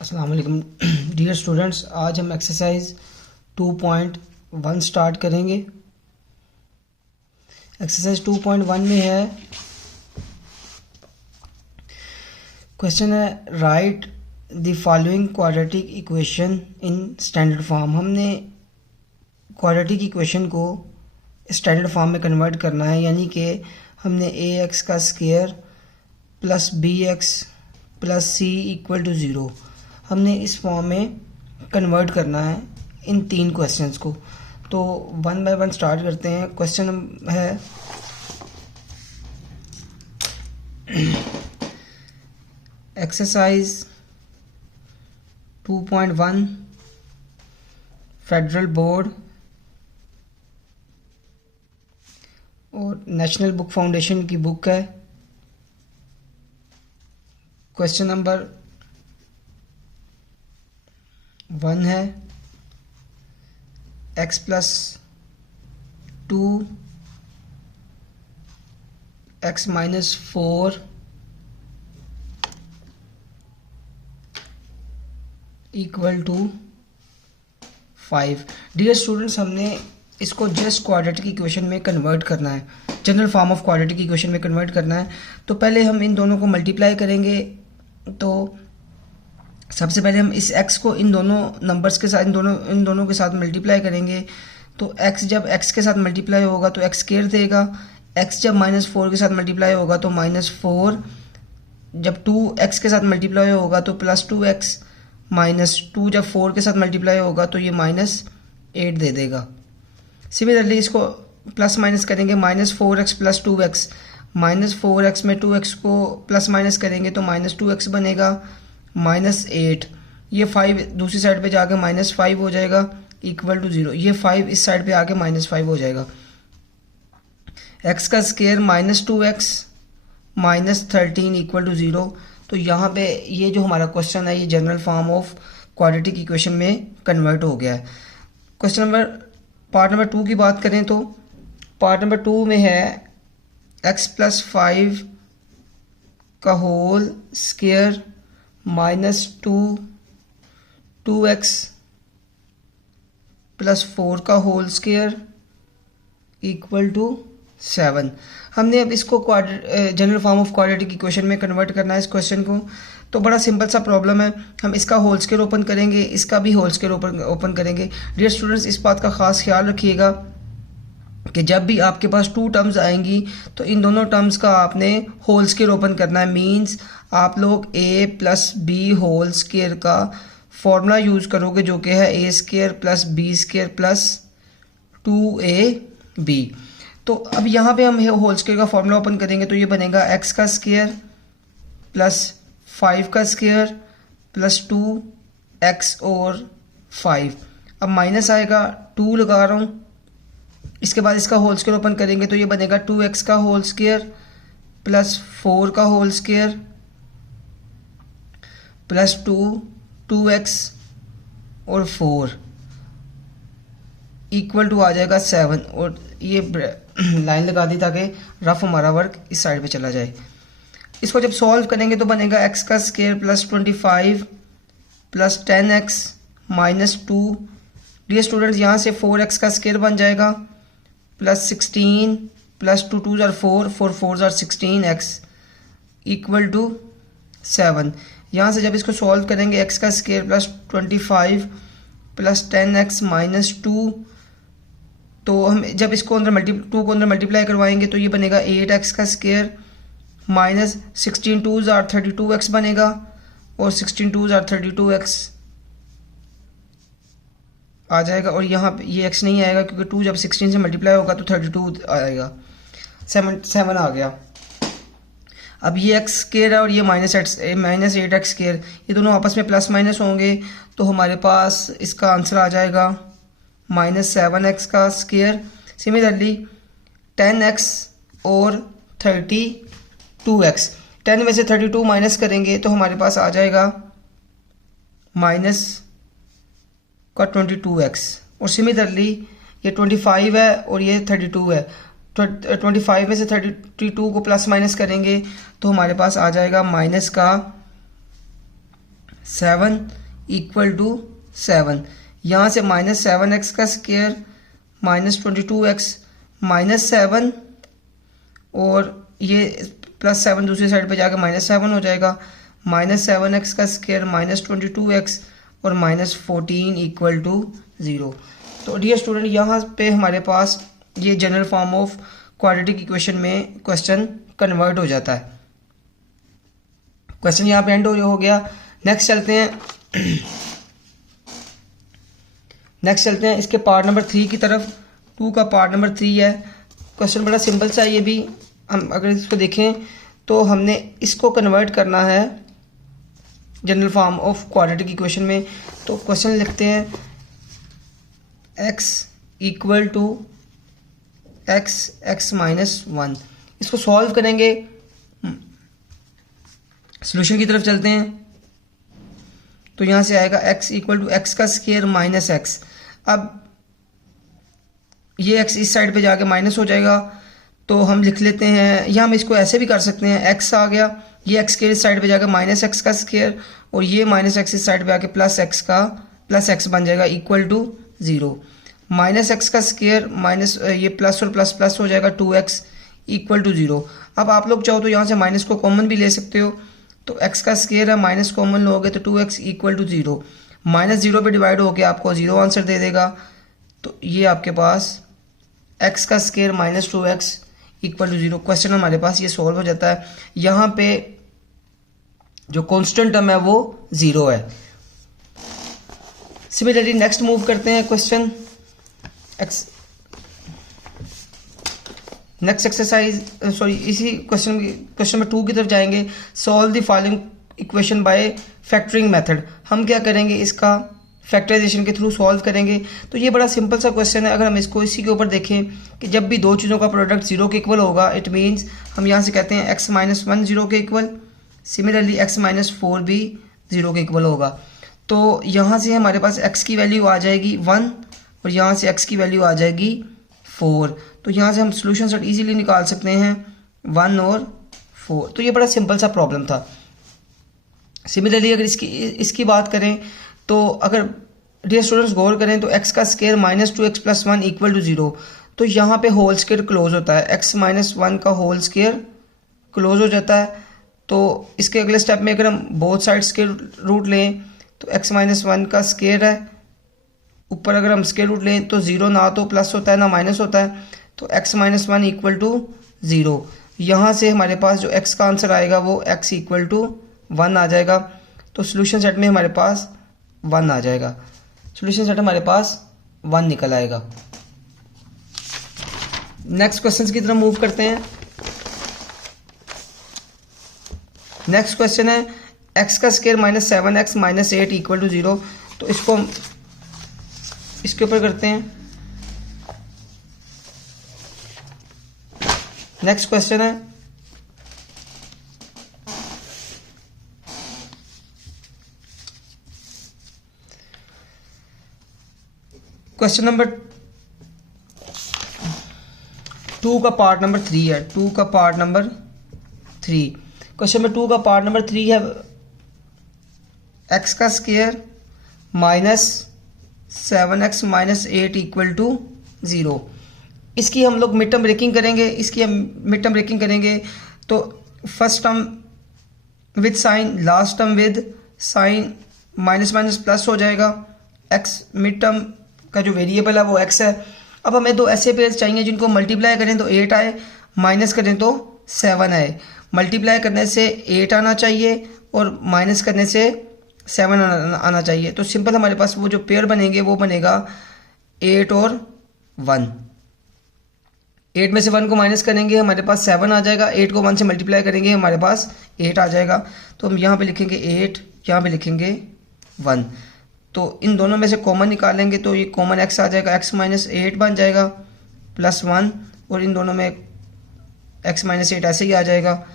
अस्सलाम वालेकुम dear students, आज हम एक्सरसाइज 2.1 स्टार्ट करेंगे। एक्सरसाइज 2.1 में है क्वेश्चन है right the following quadratic equation in standard form. हमने क्वाड्रेटिक इक्वेशन को स्टैंडर्ड फॉर्म में कन्वर्ट करना है, यानी कि हमने ए एक्स का square plus B X plus C equal to 0 हमने इस फॉर्म में कन्वर्ट करना है इन तीन क्वेश्चंस को। तो वन बाय वन स्टार्ट करते हैं। क्वेश्चन है एक्सरसाइज 2.1 फेडरल बोर्ड और नेशनल बुक फाउंडेशन की बुक है। क्वेश्चन नंबर 1 है x plus 2 x minus 4 equal to 5। Dear students, हमने इसको जस्ट क्वाड्रेटिक इक्वेशन में कन्वर्ट करना है, general form of quadratic equation में कन्वर्ट करना है। तो पहले हम इन दोनों को मल्टीप्लाई करेंगे। तो सबसे पहले हम इस x को इन दोनों नंबर्स के साथ इन दोनों के साथ मल्टीप्लाई करेंगे। तो x जब x के साथ मल्टीप्लाई होगा तो x स्क्वायर देगा। x जब -4 के साथ मल्टीप्लाई होगा तो -4। जब 2x के साथ मल्टीप्लाई होगा तो +2x। -2 जब 4 के साथ मल्टीप्लाई होगा तो ये -8 दे देगा। सिमिलरली इसको प्लस माइनस करेंगे, -4x प्लस 2x। -4x में 2x को प्लस माइनस करेंगे तो -2x बनेगा। -8, ये 5 दूसरी साइड पे जाके -5 हो जाएगा इक्वल टू 0। ये 5 इस साइड पे आके -5 हो जाएगा। x का स्क्वायर -2x -13 इक्वल टू 0। तो यहाँ पे ये जो हमारा क्वेश्चन है ये general form of quadratic equation में कन्वर्ट हो गया है। क्वेश्चन नंबर पार्ट नंबर 2 की बात करें तो पार्ट नंबर 2 में है x प्लस 5 का होल स्क्वायर -2x प्लस 4 का होल स्क्वायर इक्वल टू 7। हमने अब इसको general form of quadratic equation में कन्वर्ट करना है इस क्वेश्चन को। तो बड़ा सिंपल सा प्रॉब्लम है, हम इसका होल स्क्वायर ओपन करेंगे, इसका भी होल स्क्वायर ओपन करेंगे। डियर स्टूडेंट्स, इस बात का ख़ास ख्याल रखिएगा कि जब भी आपके पास 2 टर्म्स आएंगी तो इन दोनों टर्म्स का आपने होल स्क्वायर ओपन करना है। मीन्स आप लोग a plus B whole square का फॉर्मूला यूज़ करोगे, जो कि है a square plus B square plus 2ab। तो अब यहाँ पे हम होल स्क्वायर का फॉर्मूला ओपन करेंगे तो ये बनेगा x का स्क्वायर प्लस 5 का स्क्वायर प्लस 2x और 5। अब माइनस आएगा, 2 लगा रहा हूँ। इसके बाद इसका होल स्क्वायर ओपन करेंगे तो ये बनेगा 2x का होल स्क्वायर प्लस 4 का होल स्क्वायर प्लस 2x और 4 इक्वल टू आ जाएगा 7। और ये लाइन लगा दी ताकि रफ हमारा वर्क इस साइड पे चला जाए। इसको जब सॉल्व करेंगे तो बनेगा x का square plus 25 plus 10x minus 2। Dear students, यहाँ से 4x का स्क्वायर बन जाएगा प्लस 16 प्लस 2 2 ज़ार 4 4 4 ज़ार 16x इक्वल टू 7। यहाँ से जब इसको सॉल्व करेंगे x का square plus 25 plus 10x minus 2, तो हम जब इसको टू को अंदर मल्टीप्लाई करवाएंगे तो ये बनेगा 8x का स्क्वायर माइनस 16 2 ज़ार 32x बनेगा और 16 2 ज़ार 32x आ जाएगा। और यहाँ पे ये x नहीं आएगा क्योंकि 2 जब 16 से मल्टीप्लाई होगा तो 32 आएगा। 7 आ गया। अब ये x स्क्वायर है और ये -8x स्क्वायर, ये दोनों आपस में प्लस माइनस होंगे तो हमारे पास इसका आंसर आ जाएगा -7x का स्क्वायर। सिमिलरली 10x और 32x, 10 में से 32 माइनस करेंगे तो हमारे पास आ जाएगा -22x। और सिमिलरली ये 25 है और ये 32 है, 25 में से 32 को प्लस माइनस करेंगे तो हमारे पास आ जाएगा माइनस का 7 इक्वल टू 7। यहाँ से -7x का स्क्वायर -22x -7 और ये +7 दूसरी साइड पे जाकर -7 हो जाएगा। -7x का स्क्वायर -22x और -14 इक्वल टू 0। तो डियर स्टूडेंट, यहाँ पे हमारे पास ये general form of quadratic equation में क्वेश्चन कन्वर्ट हो जाता है। क्वेश्चन यहाँ पे एंड हो गया। नेक्स्ट चलते हैं इसके पार्ट नंबर 3 की तरफ। 2 का पार्ट नंबर 3 है। क्वेश्चन बड़ा सिंपल सा है। ये भी हम अगर इसको देखें तो हमने इसको कन्वर्ट करना है general form of quadratic equation में। तो क्वेश्चन लिखते हैं x इक्वल टू x -1। इसको सॉल्व करेंगे, सॉल्यूशन की तरफ चलते हैं। तो यहाँ से आएगा x इक्वल टू x का स्क्वायर -x। अब ये x इस साइड पे जाके माइनस हो जाएगा, तो हम लिख लेते हैं, या हम इसको ऐसे भी कर सकते हैं, x आ गया, ये x के इस साइड पे जाकर -x का स्क्वायर और ये -x इस साइड पे आके +x बन जाएगा इक्वल टू 0। -x का स्क्वायर माइनस ये प्लस और प्लस प्लस हो जाएगा 2x इक्वल टू 0। अब आप लोग चाहो तो यहाँ से माइनस को कॉमन भी ले सकते हो। तो x का स्क्वायर है, माइनस कॉमन लोगे तो 2x इक्वल टू 0। -0 पे डिवाइड होके आपको 0 आंसर दे देगा। तो ये आपके पास x का square -2x equal to 0। Question हमारे पास ये सॉल्व हो जाता है। यहाँ पे जो कांस्टेंट टर्म है वो 0 है। सिमिलरली नेक्स्ट मूव करते हैं क्वेश्चन नेक्स्ट एक्सरसाइज इसी क्वेश्चन नंबर 2 की तरफ जाएंगे। Solve the following equation bye factoring method. हम क्या करेंगे, इसका फैक्टराइजेशन के थ्रू सॉल्व करेंगे। तो ये बड़ा सिंपल सा क्वेश्चन है। अगर हम इसको इसी के ऊपर देखें कि जब भी दो चीज़ों का प्रोडक्ट 0 के इक्वल होगा, इट मीन्स हम यहाँ से कहते हैं x -1 0 के इक्वल, सिमिलरली x -4 भी 0 के इक्वल होगा। तो यहाँ से हमारे पास x की वैल्यू आ जाएगी 1 और यहाँ से x की वैल्यू आ जाएगी 4। तो यहाँ से हम सोल्यूशन सेट इजीली निकाल सकते हैं 1 और 4। तो ये बड़ा सिंपल सा प्रॉब्लम था। सिमिलरली अगर इसकी बात करें तो अगर डियर स्टूडेंट्स गौर करें तो x का स्क्वायर -2x + 1 इक्वल टू 0। तो यहाँ पे होल स्क्वायर क्लोज होता है, x -1 का होल स्क्वायर क्लोज हो जाता है। तो इसके अगले स्टेप में अगर हम बोथ साइड्स के रूट लें तो x -1 का स्क्वायर है, ऊपर अगर हम स्क्वायर रूट लें तो 0 ना तो प्लस होता है ना माइनस होता है। तो x -1 इक्वल टू 0। यहाँ से हमारे पास जो x का आंसर आएगा वो x इक्वल टू 1 आ जाएगा। तो सोल्यूशन सेट में हमारे पास 1 आ जाएगा। सोल्यूशन सेट हमारे पास 1 निकल आएगा। नेक्स्ट क्वेश्चन की तरफ मूव करते हैं। नेक्स्ट क्वेश्चन है x का स्क्वायर -7x -8 इक्वल टू 0। तो इसको हम इसके ऊपर करते हैं। नेक्स्ट क्वेश्चन है क्वेश्चन नंबर 2 का पार्ट नंबर 3 है। 2 का पार्ट नंबर 3 क्वेश्चन नंबर 2 का पार्ट नंबर 3 है x का स्क्वायर -7x -8 इक्वल टू 0। इसकी हम लोग मिड टर्म ब्रेकिंग करेंगे। तो first term with sign, last term with sign, minus minus plus हो जाएगा। x मिड टर्म का जो वेरिएबल है वो x है। अब हमें दो ऐसे पेयर्स चाहिए जिनको मल्टीप्लाई करें तो 8 आए, माइनस करें तो 7 आए। मल्टीप्लाई करने से 8 आना चाहिए और माइनस करने से 7 आना चाहिए। तो सिंपल हमारे पास वो जो पेयर बनेंगे वो बनेगा 8 और 1। 8 में से 1 को माइनस करेंगे हमारे पास 7 आ जाएगा। 8 को 1 से मल्टीप्लाई करेंगे हमारे पास 8 आ जाएगा। तो हम यहाँ पे लिखेंगे 8, यहाँ पे लिखेंगे 1। तो इन दोनों में से कॉमन निकालेंगे तो ये कॉमन x आ जाएगा, x -8 बन जाएगा +1 और इन दोनों में x -8 ऐसे ही आ जाएगा,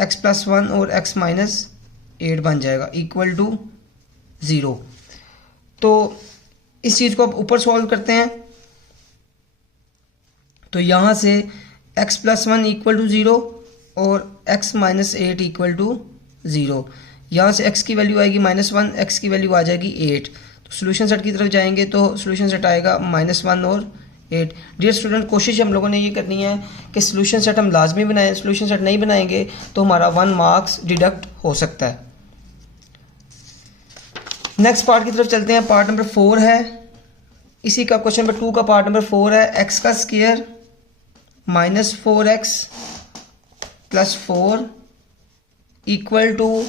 x +1 और x -8 बन जाएगा इक्वल टू 0। तो इस चीज़ को अब ऊपर सॉल्व करते हैं। तो यहाँ से x +1 इक्वल टू 0 और x -8 इक्वल टू 0। यहाँ से x की वैल्यू आएगी -1, x की वैल्यू आ जाएगी 8। तो सोल्यूशन सेट की तरफ जाएंगे तो सोल्यूशन सेट आएगा -1 और 8। डियर स्टूडेंट, कोशिश हम लोगों ने ये करनी है कि सोल्यूशन सेट हम लाजमी बनाएं। सोल्यूशन सेट नहीं बनाएंगे तो हमारा 1 मार्क्स डिडक्ट हो सकता है। नेक्स्ट पार्ट की तरफ चलते हैं। पार्ट नंबर 4 है, इसी का क्वेश्चन नंबर 2 का पार्ट नंबर 4 है। x का square -4x + 4 equal to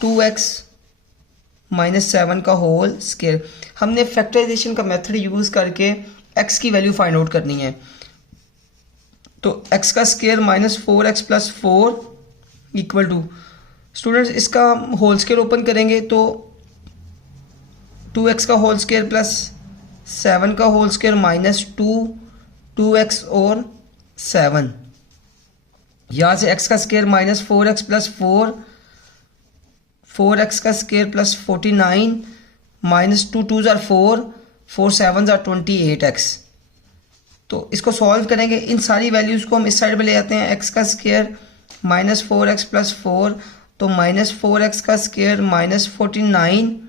2x - 7 का होल स्क्वायर। हमने फैक्टराइजेशन का मेथड यूज़ करके x की वैल्यू फाइंड आउट करनी है। तो x का square -4x + 4 equal to, students इसका होल स्क्वायर ओपन करेंगे तो 2x का होल स्क्वायर प्लस 7 का होल स्क्वायर -2, 2x और 7। यहाँ से x का स्क्वायर -4x + 4, 4x का square plus 49, -2 2s are 4, 4 7s are 28x। तो इसको सॉल्व करेंगे, इन सारी वैल्यूज़ को हम इस साइड पे ले आते हैं। x का स्क्वायर -4x + 4, तो -4x का स्क्वायर -49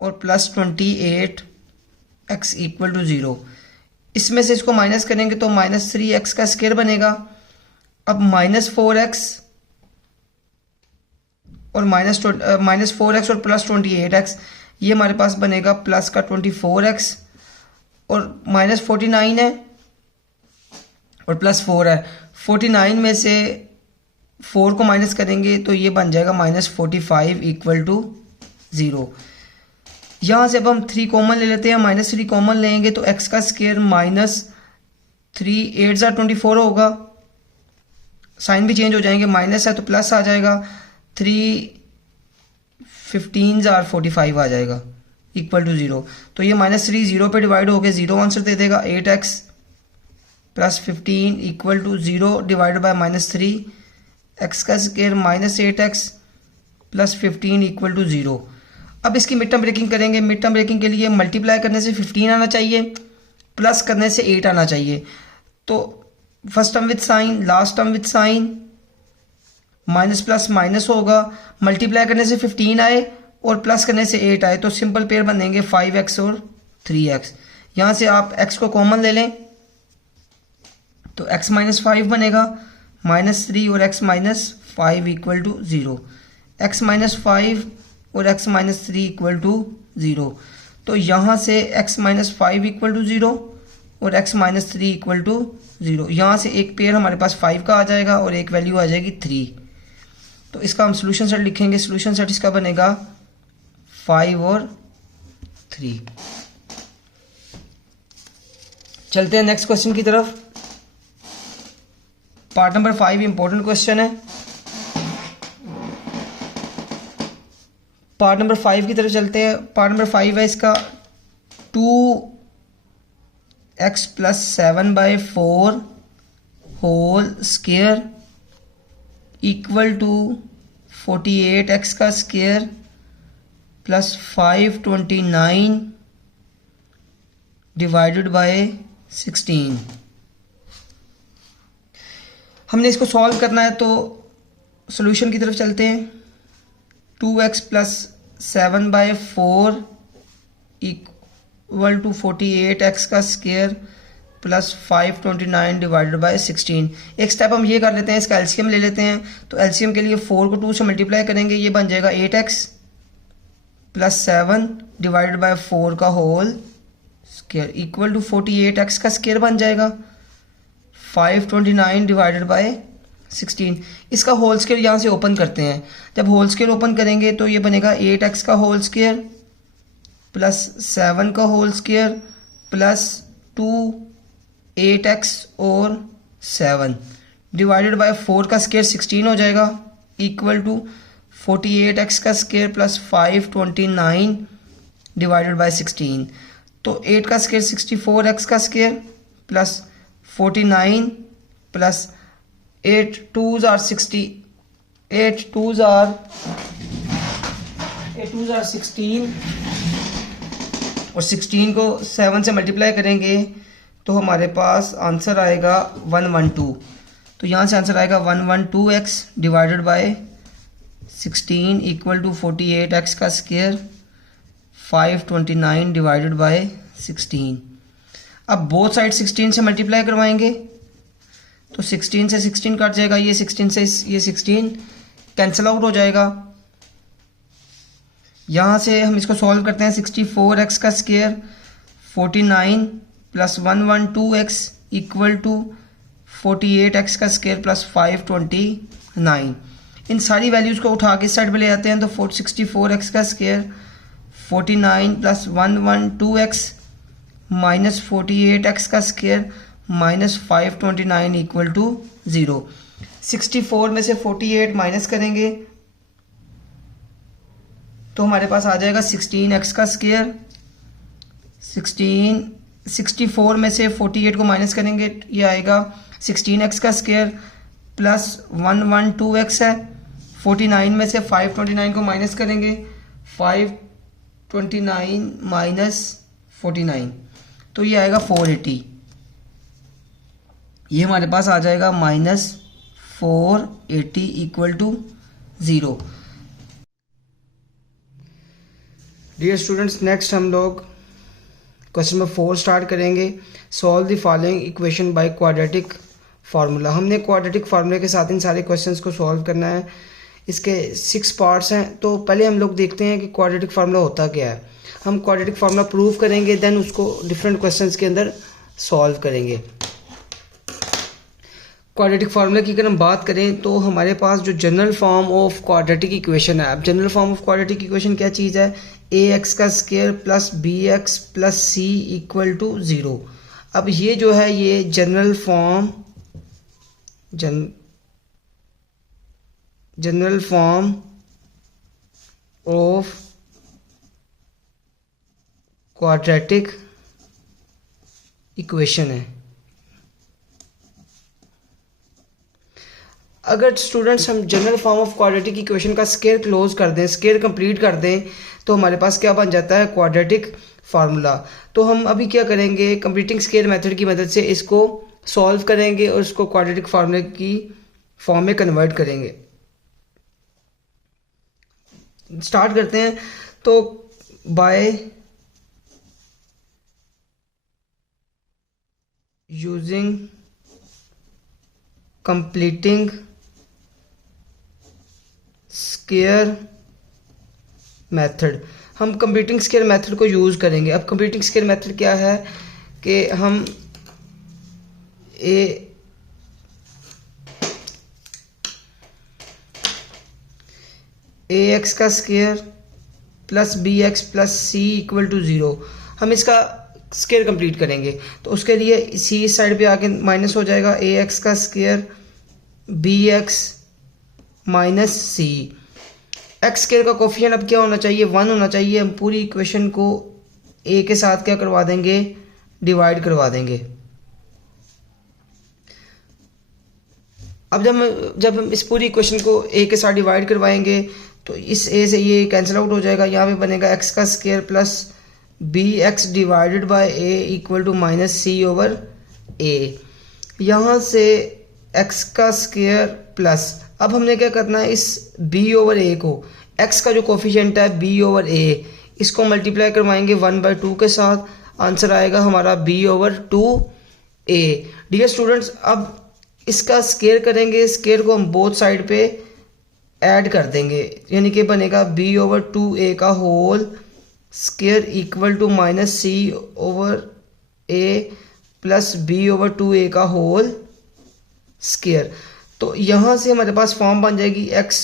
और +28x इक्वल टू 0। इसमें से इसको माइनस करेंगे तो -3x का स्क्वायर बनेगा। अब -4x और -4x और +28x, ये हमारे पास बनेगा प्लस का 24x और -49 है और +4 है। 49 में से 4 को माइनस करेंगे तो ये बन जाएगा -45 इक्वल टू 0। यहाँ से अब हम 3 कॉमन ले लेते हैं। -3 कॉमन लेंगे तो x का स्क्वायर -3 8s are 24 होगा। साइन भी चेंज हो जाएंगे, माइनस है तो प्लस आ जाएगा। 3 15s are 45 आ जाएगा इक्वल टू 0। तो ये -3 0 पे डिवाइड हो गया, 0 आंसर दे देगा। 8x + 15 equal to 0 divide by -3, x का स्क्वायर -8x + 15 इक्वल टू 0। अब इसकी मिड टर्म ब्रेकिंग करेंगे। मिड टर्म ब्रेकिंग के लिए मल्टीप्लाई करने से 15 आना चाहिए, प्लस करने से 8 आना चाहिए। तो first term with sign, last term with sign, minus plus minus होगा। मल्टीप्लाई करने से 15 आए और प्लस करने से 8 आए तो सिंपल पेयर बनेंगे 5x और 3x। यहाँ से आप x को कॉमन ले लें तो x - 5 बनेगा, -3 और x - 5 इक्वल टू 0। x - 5 और x - 3 इक्वल टू 0। तो यहाँ से x - 5 इक्वल टू 0 और x - 3 इक्वल टू 0। यहाँ से एक पेयर हमारे पास 5 का आ जाएगा और एक वैल्यू आ जाएगी 3। तो इसका हम सोल्यूशन सेट लिखेंगे। सोल्यूशन सेट इसका बनेगा 5 और 3। चलते हैं नेक्स्ट क्वेश्चन की तरफ। पार्ट नंबर 5 इंपॉर्टेंट क्वेश्चन है। पार्ट नंबर 5 की तरफ चलते हैं। पार्ट नंबर 5 है इसका 2x + 7/4 whole square equal to 48x का स्क्वायर प्लस 529 डिवाइडेड बाय 16। हमने इसको सॉल्व करना है तो सॉल्यूशन की तरफ चलते हैं। 2x + 7/4 इक्वल टू 48x का स्क्वायर प्लस 529 डिवाइडेड बाय 16। एक स्टेप हम ये कर लेते हैं, इसका एलसीएम ले लेते हैं। तो एलसीएम के लिए 4 को 2 से मल्टीप्लाई करेंगे, ये बन जाएगा 8x + 7 डिवाइडेड बाय 4 का whole square equal to 48x का स्क्वायर बन जाएगा 529 डिवाइडेड बाय 16। इसका होल स्क्वायर यहाँ से ओपन करते हैं। जब होल स्क्वायर ओपन करेंगे तो ये बनेगा 8x का होल स्क्वायर प्लस 7 का होल स्क्वायर प्लस 2 8x और 7 डिवाइडेड बाय 4 का स्क्वायर 16 हो जाएगा इक्वल टू 48x का स्क्वायर प्लस 529 डिवाइडेड बाय 16। तो 8 का स्क्वायर 64x का square plus 49 plus 8 2s are 60, 8 2s are 16 और 16 को 7 से मल्टीप्लाई करेंगे तो हमारे पास आंसर आएगा 112। तो यहाँ से आंसर आएगा 112x divided by 16 equal to 48x का स्क्वायर 529 डिवाइडेड बाय 16। अब बोथ साइड 16 से मल्टीप्लाई करवाएंगे तो 16 से 16 कट जाएगा, ये 16 से ये 16 कैंसिल आउट हो जाएगा। यहाँ से हम इसको सॉल्व करते हैं। 64x का square 49 plus 112x equal to 48x का स्क्वायर प्लस 529। इन सारी वैल्यूज़ को उठा के इस साइड पे ले आते हैं तो 64x का square 49 plus 112x minus 48x का स्क्वायर माइनस 529 इक्वल टू 0। 64 में से 48 माइनस करेंगे तो हमारे पास आ जाएगा 16x का स्क्वायर। 64 में से 48 को माइनस करेंगे, ये आएगा 16x का स्क्वायर प्लस 112x है। 49 में से 529 को माइनस करेंगे, 529 माइनस 49 तो ये आएगा 480। ये हमारे पास आ जाएगा minus 480 equal to 0। Dear students, next हम लोग क्वेश्चन नंबर 4 स्टार्ट करेंगे। Solve the following equation by quadratic formula. हमने क्वाड्रेटिक फार्मूले के साथ इन सारे क्वेश्चंस को सॉल्व करना है। इसके 6 पार्ट्स हैं। तो पहले हम लोग देखते हैं कि क्वाड्रेटिक फार्मूला होता क्या है। हम क्वाड्रेटिक फार्मूला प्रूव करेंगे, देन उसको डिफरेंट क्वेश्चंस के अंदर सॉल्व करेंगे। क्वाड्रेटिक फार्मूला की अगर हम बात करें तो हमारे पास जो general form of quadratic equation है, अब general form of quadratic equation क्या चीज़ है, ax का square plus bx plus c equal to 0। अब ये जो है ये general form of quadratic equation है। अगर स्टूडेंट्स हम general form of quadratic equation का स्क्वायर क्लोज कर दें, स्क्वायर कंप्लीट कर दें, तो हमारे पास क्या बन जाता है, क्वाड्रेटिक फार्मूला। तो हम अभी क्या करेंगे, कंप्लीटिंग स्क्वायर मेथड की मदद से इसको सॉल्व करेंगे और इसको क्वाड्रेटिक फार्मूले की फॉर्म में कन्वर्ट करेंगे। स्टार्ट करते हैं। तो by using completing square method, हम कंप्लीटिंग स्क्वायर मेथड को यूज़ करेंगे। अब कंप्लीटिंग स्क्वायर मेथड क्या है कि हम ax का square plus bx plus c equal to 0, हम इसका स्क्वायर कंप्लीट करेंगे। तो उसके लिए c इस साइड पे आके माइनस हो जाएगा, ax का square bx minus c। X square का कोफिशिएंट अब क्या होना चाहिए, 1 होना चाहिए। हम पूरी इक्वेशन को a के साथ क्या करवा देंगे, डिवाइड करवा देंगे। अब जब हम इस पूरी इक्वेशन को a के साथ डिवाइड करवाएंगे तो इस a से ये कैंसिल आउट हो जाएगा। यहाँ पे बनेगा x का square plus bx divided by a equal to minus c over a। यहाँ से x का स्क्वायर प्लस, अब हमने क्या करना है, इस b ओवर a को, x का जो कोफिशिएंट है b ओवर a, इसको मल्टीप्लाई करवाएंगे 1/2 के साथ, आंसर आएगा हमारा b over 2a। Dear students, अब इसका स्क्वायर करेंगे, स्क्वायर को हम बोथ साइड पे ऐड कर देंगे, यानी कि बनेगा b ओवर 2a का whole square equal to minus c over a plus b over 2a का होल स्क्वायर। तो यहाँ से हमारे पास फॉर्म बन जाएगी x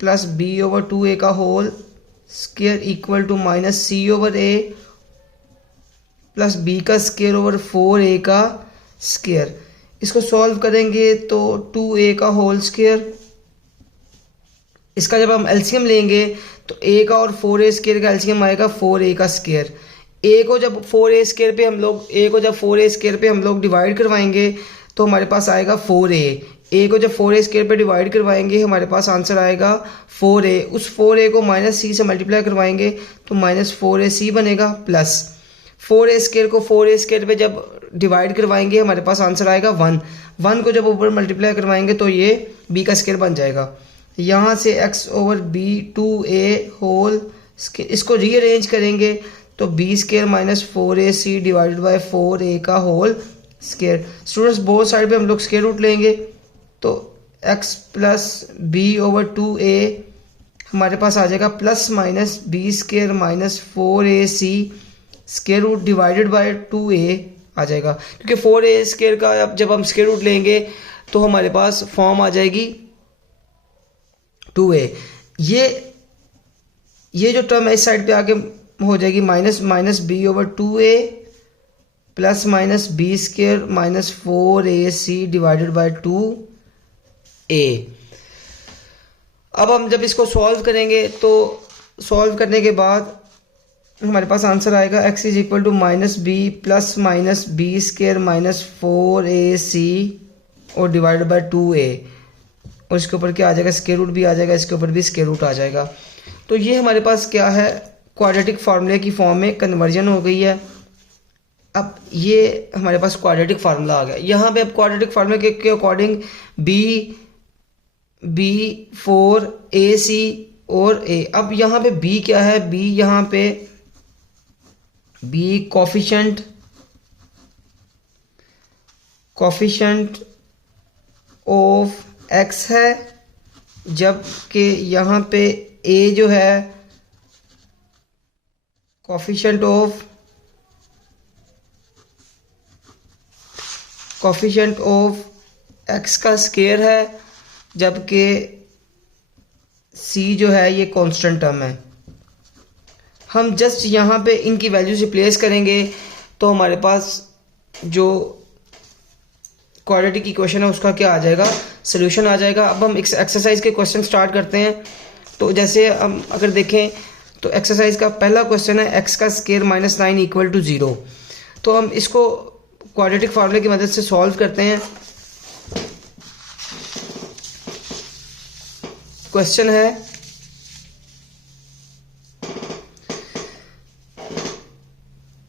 plus b over 2a का whole square equal to minus c over a plus b का स्क्वायर ओवर 4a का स्क्वायर। इसको सॉल्व करेंगे तो 2a का होल स्क्वायर, इसका जब हम एलसीएम लेंगे तो a का और 4a स्क्वायर का एलसीएम आएगा 4a का स्क्वायर। a को जब 4a स्क्वायर पे हम लोग डिवाइड करवाएंगे तो हमारे पास आएगा 4a। a को जब 4a स्क्वायर पे डिवाइड करवाएंगे हमारे पास आंसर आएगा 4a। उस 4a को माइनस c से मल्टीप्लाई करवाएंगे तो माइनस 4ac बनेगा, प्लस 4a स्क्वायर को 4a स्क्वायर पे जब डिवाइड करवाएंगे हमारे पास आंसर आएगा 1। 1 को जब ऊपर मल्टीप्लाई करवाएंगे तो ये b का स्क्वायर बन जाएगा। यहाँ से x over b 2a whole, इसको रीअरेंज करेंगे तो b square minus 4ac divided by 4a का whole square. Students both side पे हम लोग स्केयर रूट लेंगे तो x plus B over 2a हमारे पास आ जाएगा plus minus b square minus 4ac square root divided by 2a आ जाएगा, क्योंकि 4a स्केयर का अब जब हम स्केयर रूट लेंगे तो हमारे पास फॉर्म आ जाएगी 2a। ये जो टर्म है इस साइड पे आके हो जाएगी minus minus b over 2a plus minus b square minus 4ac divided by 2a। अब हम जब इसको सॉल्व करेंगे तो सॉल्व करने के बाद हमारे पास आंसर आएगा x is equal to minus B plus minus b square minus 4ac और डिवाइडेड बाई 2a, और इसके ऊपर क्या आ जाएगा, स्क्वायर रूट भी आ जाएगा, इसके ऊपर भी स्क्वायर रूट आ जाएगा। तो ये हमारे पास क्या है, क्वाड्रेटिक फार्मूले की फॉर्म में कन्वर्जन हो गई है। अब ये हमारे पास क्वाड्रेटिक फार्मूला आ गया। यहाँ पे अब क्वाड्रेटिक फार्मूले के अकॉर्डिंग बी 4ac और a, अब यहाँ पे b क्या है, b यहाँ पे b कोफिशिएंट ऑफ x है, जबकि यहाँ पे a जो है कोफिशिएंट ऑफ x का स्केयर है, जबकि c जो है ये कांस्टेंट टर्म है। हम जस्ट यहाँ पे इनकी वैल्यूज रिप्लेस करेंगे तो हमारे पास जो क्वाड्रेटिक इक्वेशन है उसका क्या आ जाएगा, सोल्यूशन आ जाएगा। अब हम एक्सरसाइज के क्वेश्चन स्टार्ट करते हैं। तो जैसे हम अगर देखें तो एक्सरसाइज का पहला क्वेश्चन है x का स्केयर माइनस 9 इक्वल टू 0। तो हम इसको क्वाड्रेटिक फार्मूले की मदद से सॉल्व करते हैं। क्वेश्चन है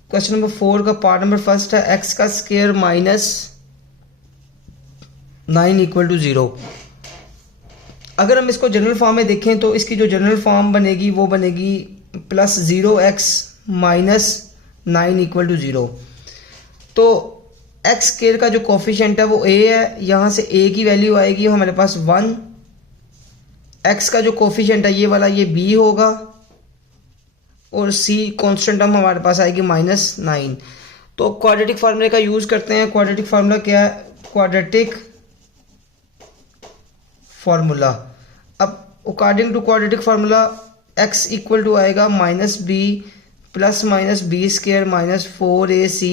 क्वेश्चन नंबर 4 का पार्ट नंबर फर्स्ट है x का स्केयर माइनस 9 इक्वल टू 0। अगर हम इसको जनरल फॉर्म में देखें तो इसकी जो जनरल फॉर्म बनेगी वो बनेगी plus 0x minus 9 equal to 0। तो x स्केयर का जो कोफिशिएंट है वो a है, यहाँ से a की वैल्यू आएगी हमारे पास 1। x का जो कोफिशिएंट है ये वाला ये b होगा, और c कांस्टेंट टर्म हमारे पास आएगी माइनस 9। तो क्वाड्रेटिक फार्मूले का यूज़ करते हैं। क्वाड्रेटिक फार्मूला क्या है, क्वाड्रेटिक फार्मूला। अब according to quadratic formula x equal to आएगा minus B plus minus b square minus 4ac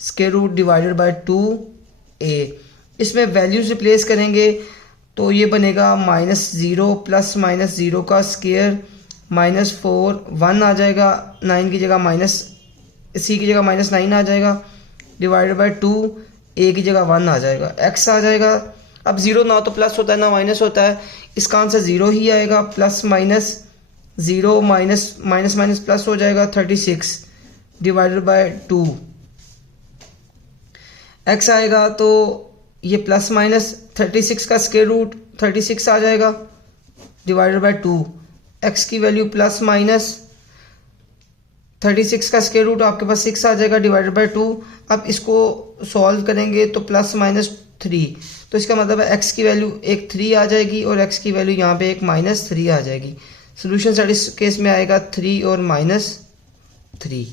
square root divided by 2a। इसमें वैल्यूज रिप्लेस करेंगे तो ये बनेगा माइनस 0 प्लस माइनस 0 का स्केयर माइनस 4, 1 आ जाएगा, 9 की जगह माइनस c की जगह माइनस 9 आ जाएगा, डिवाइडेड बाई 2, a की जगह 1 आ जाएगा, x आ जाएगा। अब 0 ना तो प्लस होता है ना माइनस होता है, इसका आंसर 0 ही आएगा। Plus minus 0 minus minus minus plus हो जाएगा, 36 डिवाइडेड बाई 2 x आएगा। तो ये प्लस माइनस 36 का स्क्वायर रूट 36 आ जाएगा डिवाइडेड बाई 2। x की वैल्यू प्लस माइनस 36 का स्क्वायर रूट आपके पास 6 आ जाएगा डिवाइडेड बाई 2। अब इसको सॉल्व करेंगे तो प्लस माइनस 3, तो इसका मतलब है x की वैल्यू एक 3 आ जाएगी और x की वैल्यू यहाँ पे एक माइनस 3 आ जाएगी। सोल्यूशन साइड इस केस में आएगा 3 और माइनस 3।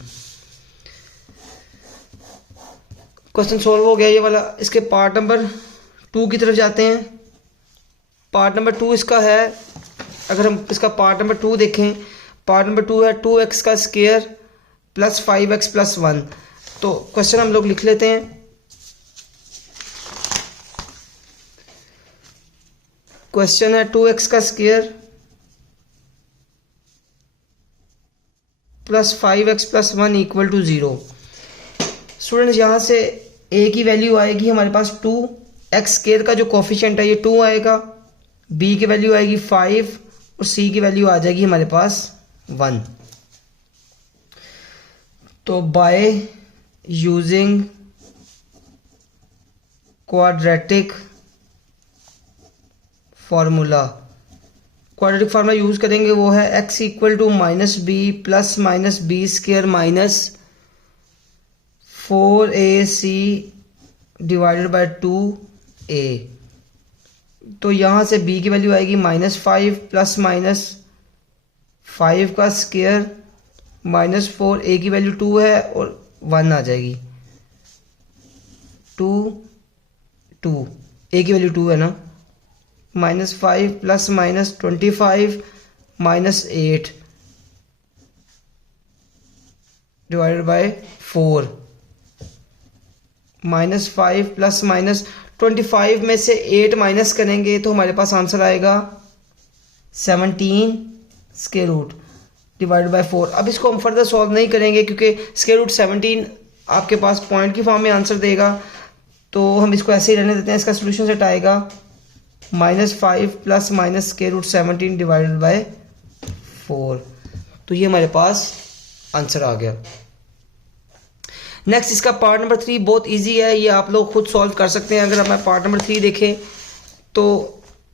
क्वेश्चन सॉल्व हो गया ये वाला। इसके पार्ट नंबर 2 की तरफ जाते हैं। पार्ट नंबर 2 इसका है, अगर हम इसका पार्ट नंबर 2 देखें, पार्ट नंबर 2 है 2x का स्क्वायर प्लस 5x प्लस 1। तो क्वेश्चन हम लोग लिख लेते हैं। क्वेश्चन है 2x का square plus 5x plus 1 equal to 0। Students यहाँ से a की वैल्यू आएगी हमारे पास 2, x स्क्वायर का जो कोफिशिएंट है ये 2 आएगा, b की वैल्यू आएगी 5 और c की वैल्यू आ जाएगी हमारे पास 1। तो by using quadratic formula quadratic formula use करेंगे वो है x equal to minus B plus minus b square minus 4ac divided by 2a। तो यहाँ से b की वैल्यू आएगी -5 प्लस माइनस 5 का स्क्वायर माइनस 4, a की वैल्यू 2 है और 1 आ जाएगी 2 2, a की वैल्यू 2 है ना, -5 plus minus 25 minus 8 divided by 4, -5 plus minus 25 में से 8 माइनस करेंगे तो हमारे पास आंसर आएगा 17 स्क्वायर रूट डिवाइडेड बाय 4। अब इसको हम फर्दर सॉल्व नहीं करेंगे क्योंकि स्क्वायर रूट 17 आपके पास पॉइंट की फॉर्म में आंसर देगा, तो हम इसको ऐसे ही रहने देते हैं। इसका सोल्यूशन सेट आएगा -5 plus minus square root 17 divided by 4। तो ये हमारे पास आंसर आ गया। नेक्स्ट इसका पार्ट नंबर 3 बहुत इजी है, ये आप लोग खुद सॉल्व कर सकते हैं। अगर हमें पार्ट नंबर 3 देखें तो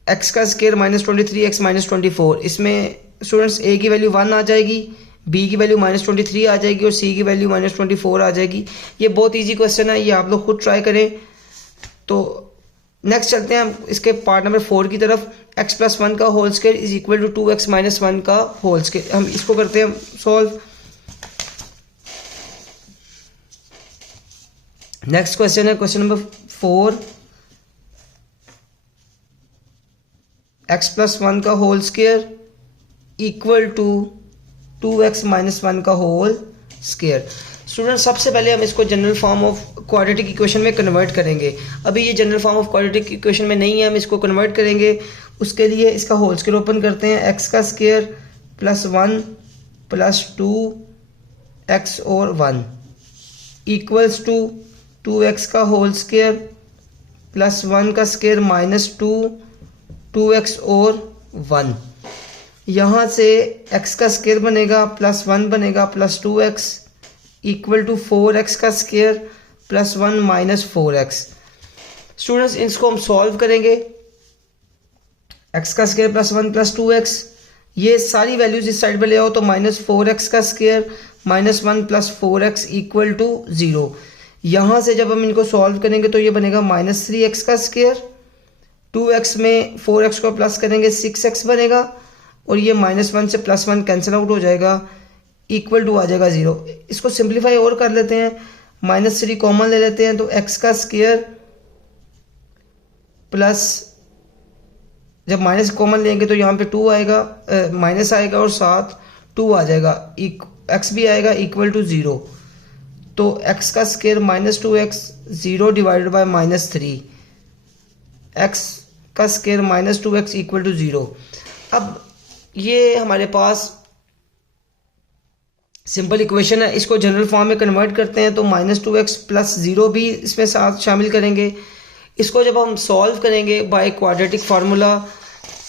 x का स्क्वायर -23x -24, इसमें स्टूडेंट्स a की वैल्यू 1 आ जाएगी, b की वैल्यू -23 आ जाएगी और c की वैल्यू -24 आ जाएगी। ये बहुत इजी क्वेश्चन है, ये आप लोग खुद ट्राई करें। तो नेक्स्ट चलते हैं हम इसके पार्ट नंबर 4 की तरफ। x + 1 का whole square is equal to 2x - 1 का होल स्क्वायर। हम इसको करते हैं सॉल्व। नेक्स्ट क्वेश्चन है क्वेश्चन नंबर 4, x + 1 का whole square equal to 2x - 1 का होल स्क्वायर। स्टूडेंट सबसे पहले हम इसको general form of quadratic equation में कन्वर्ट करेंगे। अभी ये general form of quadratic equation में नहीं है, हम इसको कन्वर्ट करेंगे। उसके लिए इसका होल स्क्वायर ओपन करते हैं। x का स्क्वायर +1 + 2x और 1 इक्वल्स टू 2x का होल स्क्वायर +1 का स्क्वायर -2 2x और 1। यहाँ से x का स्क्वायर बनेगा +1 बनेगा +2x इक्वल टू 4x का स्क्वायर +1 - 4x। स्टूडेंट्स इसको हम सॉल्व करेंगे। x का स्क्वायर +1 + 2x, ये सारी वैल्यूज इस साइड पे ले आओ तो -4x का स्क्वायर -1 + 4x इक्वल टू 0। यहाँ से जब हम इनको सॉल्व करेंगे तो ये बनेगा -3x का स्क्वायर, 2x में 4x को प्लस करेंगे 6x बनेगा और ये -1 से +1 कैंसिल आउट हो जाएगा, इक्वल टू आ जाएगा 0। इसको सिंप्लीफाई और कर लेते हैं, -3 कॉमन ले लेते हैं तो x का स्क्वायर प्लस, जब माइनस कॉमन लेंगे तो यहाँ पे 2 आएगा, माइनस आएगा और साथ 2 आ जाएगा, x भी आएगा इक्वल टू 0। तो x का square -2x 0 divided by -3, x का स्क्वायर -2x इक्वल टू 0। अब ये हमारे पास सिंपल इक्वेशन है, इसको जनरल फॉर्म में कन्वर्ट करते हैं तो -2x + 0 भी इसमें साथ शामिल करेंगे। इसको जब हम सॉल्व करेंगे बाय क्वाड्रेटिक फार्मूला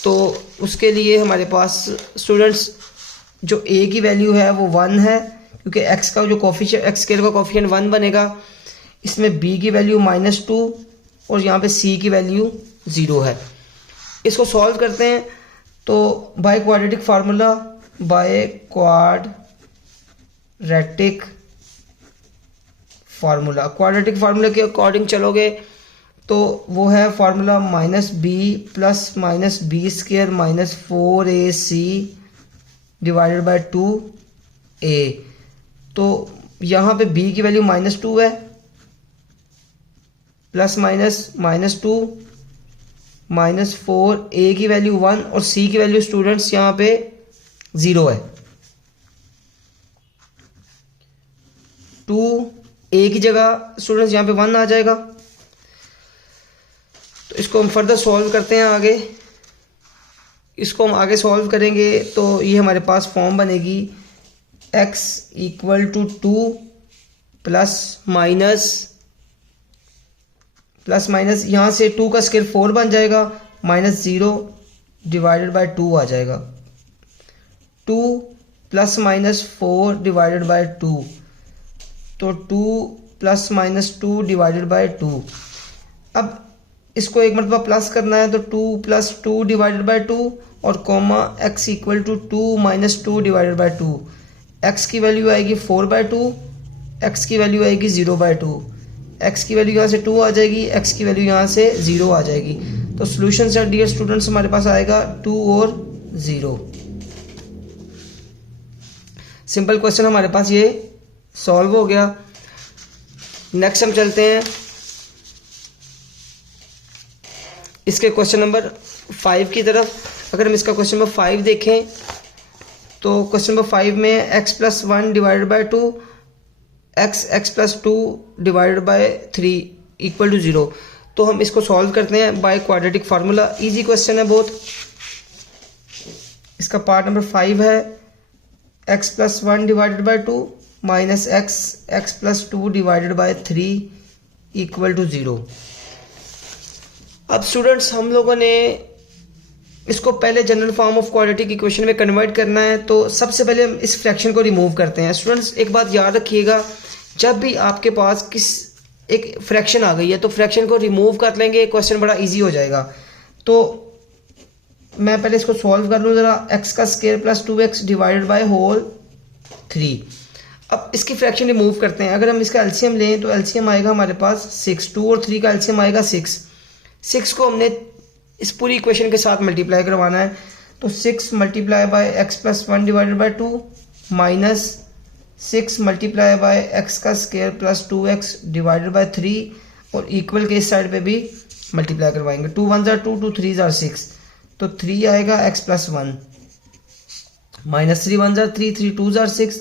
तो उसके लिए हमारे पास स्टूडेंट्स जो a की वैल्यू है वो 1 है, क्योंकि x का जो कोफिशिएंट x स्क्वायर का कोफिशिएंट 1 बनेगा। इसमें b की वैल्यू -2 और यहाँ पे c की वैल्यू 0 है। इसको सॉल्व करते हैं तो bye quadratic formula, bye quadratic formula के अकॉर्डिंग चलोगे तो वो है formula -b + -b square -4ac divided by 2a। तो यहाँ पे b की वैल्यू -2 है, प्लस -2 -4, a की वैल्यू 1 और c की वैल्यू स्टूडेंट्स यहाँ पे 0 है। 2a की जगह स्टूडेंट्स यहाँ पे 1 आ जाएगा। तो इसको हम फर्दर सॉल्व करते हैं आगे। इसको हम आगे सॉल्व करेंगे तो ये हमारे पास फॉर्म बनेगी x equal to 2 plus minus यहाँ से 2 का स्क्वायर 4 बन जाएगा, -0 डिवाइडेड बाय 2 आ जाएगा, 2 ± 4 डिवाइडेड बाय 2, तो 2 ± 2 डिवाइडेड बाय 2। अब इसको एक मरतबा प्लस करना है तो 2 + 2 डिवाइडेड बाय 2 और comma x equal to 2 minus 2 divided by 2। x की वैल्यू आएगी 4/2, x की वैल्यू आएगी 0/2, x की वैल्यू यहाँ से 2 आ जाएगी, x की वैल्यू यहाँ से 0 आ जाएगी। तो सोल्यूशन से डियर स्टूडेंट्स हमारे पास आएगा 2 और 0। सिंपल क्वेश्चन हमारे पास ये सॉल्व हो गया। नेक्स्ट हम चलते हैं इसके क्वेश्चन नंबर 5 की तरफ। अगर हम इसका क्वेश्चन नंबर 5 देखें तो क्वेश्चन नंबर 5 में x plus 1 divided by 2, x plus 2 divided by 3 equal to 0। तो हम इसको सॉल्व करते हैं by quadratic formula. Easy question है बहुत। इसका पार्ट नंबर 5 है x plus 1 divided by 2 minus x plus 2 divided by 3 equal to 0। अब स्टूडेंट्स हम लोगों ने इसको पहले general form of quadratic equation में कन्वर्ट करना है। तो सबसे पहले हम इस फ्रैक्शन को रिमूव करते हैं। स्टूडेंट्स एक बात याद रखिएगा, जब भी आपके पास एक फ्रैक्शन आ गई है तो फ्रैक्शन को रिमूव कर लेंगे, क्वेश्चन बड़ा इजी हो जाएगा। तो मैं पहले इसको सॉल्व कर लूँ ज़रा। x का square plus 2x divided by whole 3। अब इसकी फ्रैक्शन रिमूव करते हैं। अगर हम इसका एलसीएम लें तो एलसीएम आएगा हमारे पास 6, 2 और 3 का एलसीएम आएगा 6 को हमने इस पूरी इक्वेशन के साथ मल्टीप्लाई करवाना है। तो 6 multiply by x plus 1 divided by 2 minus 6 multiply by x का square plus 2x divided by 3 और इक्वल के इस साइड पे भी मल्टीप्लाई करवाएंगे। 2 1 जार 2, 2 3 जार 6, तो 3 आएगा x plus 1 minus 3 1 jar 3, 3 2 jar 6,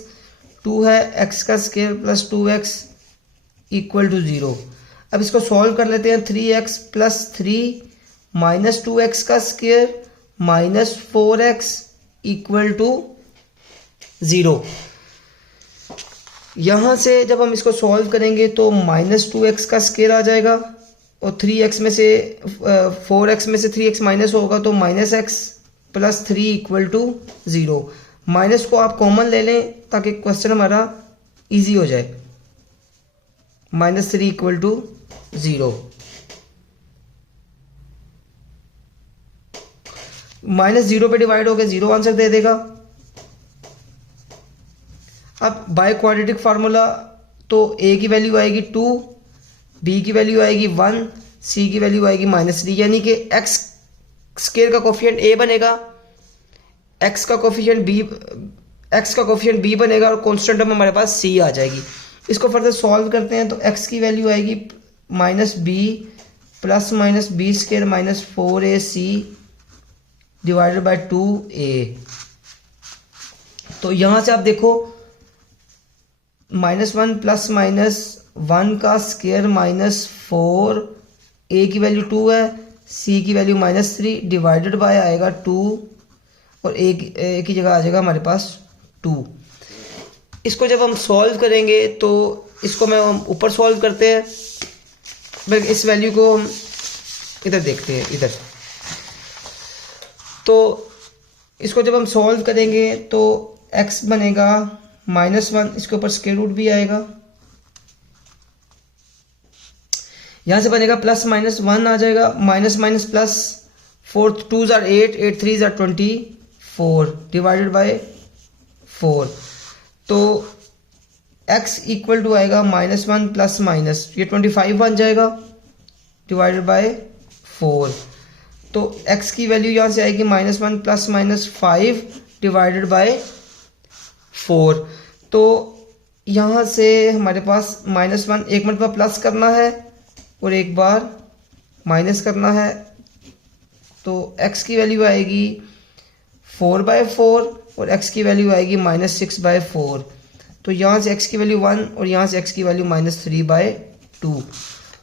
2 है x का square plus 2x equal to 0। अब इसको सॉल्व कर लेते हैं। 3x प्लस 3 माइनस 2x का square minus 4x equal to 0। यहाँ से जब हम इसको सॉल्व करेंगे तो माइनस 2x का स्क्वायर आ जाएगा और 3x में से 4x में से 3x माइनस होगा तो minus x plus 3 equal to 0। Minus को आप कॉमन ले लें ताकि क्वेश्चन हमारा इजी हो जाए। Minus 3 equal to 0। माइनस 0 पे डिवाइड हो गया, 0 आंसर दे देगा। अब बाय क्वाड्रेटिक फार्मूला तो a की वैल्यू आएगी 2, b की वैल्यू आएगी 1, c की वैल्यू आएगी -3, यानी कि x स्क्वायर का कोफिशिएंट a बनेगा, x का कोफिशिएंट b बनेगा और कांस्टेंट टर्म हमारे पास c आ जाएगी। इसको फर्दर सॉल्व करते हैं तो x की वैल्यू आएगी -b plus minus B square minus 4ac divided by 2a। तो यहाँ से आप देखो -1 प्लस माइनस 1 का स्क्वायर माइनस 4, a की वैल्यू 2 है, c की वैल्यू -3 डिवाइडेड बाय आएगा 2 और a की जगह आ जाएगा हमारे पास 2। इसको जब हम सॉल्व करेंगे तो इसको मैं हम ऊपर सॉल्व करते हैं। इस वैल्यू को हम इधर देखते हैं, इधर। तो इसको जब हम सॉल्व करेंगे तो x बनेगा -1, इसके ऊपर स्क्वायर रूट भी आएगा, यहां से बनेगा प्लस माइनस 1 आ जाएगा, minus minus plus 4, 2 jar 8, 8 3 jar 24 divided by 4। तो x इक्वल टू आएगा -1 प्लस माइनस, ये 25 बन जाएगा डिवाइडेड बाय 4। तो x की वैल्यू यहाँ से आएगी -1 प्लस माइनस 5 डिवाइडेड बाय 4। तो यहाँ से हमारे पास -1 एक मरतबा प्लस करना है और एक बार माइनस करना है। तो x की वैल्यू आएगी 4/4 और x की वैल्यू आएगी -6/4। तो यहाँ से x की वैल्यू 1 और यहाँ से x की वैल्यू -3/2।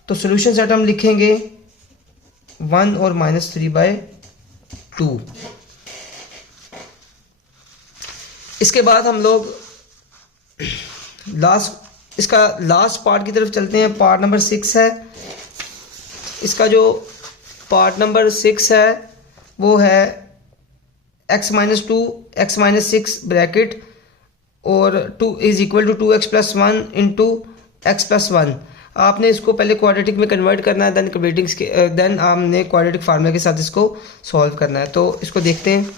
तो सोल्यूशन सेट हम लिखेंगे 1 और -3/2। इसके बाद हम लोग इसका लास्ट पार्ट की तरफ चलते हैं। पार्ट नंबर 6 है। इसका जो पार्ट नंबर 6 है वो है x-2 x-6 ब्रैकेट और 2 is equal to 2x + 1 into x + 1। आपने इसको पहले क्वाड्रेटिक में कन्वर्ट करना है, देन आपने क्वाड्रेटिक फार्मूला के साथ इसको सॉल्व करना है। तो इसको देखते हैं।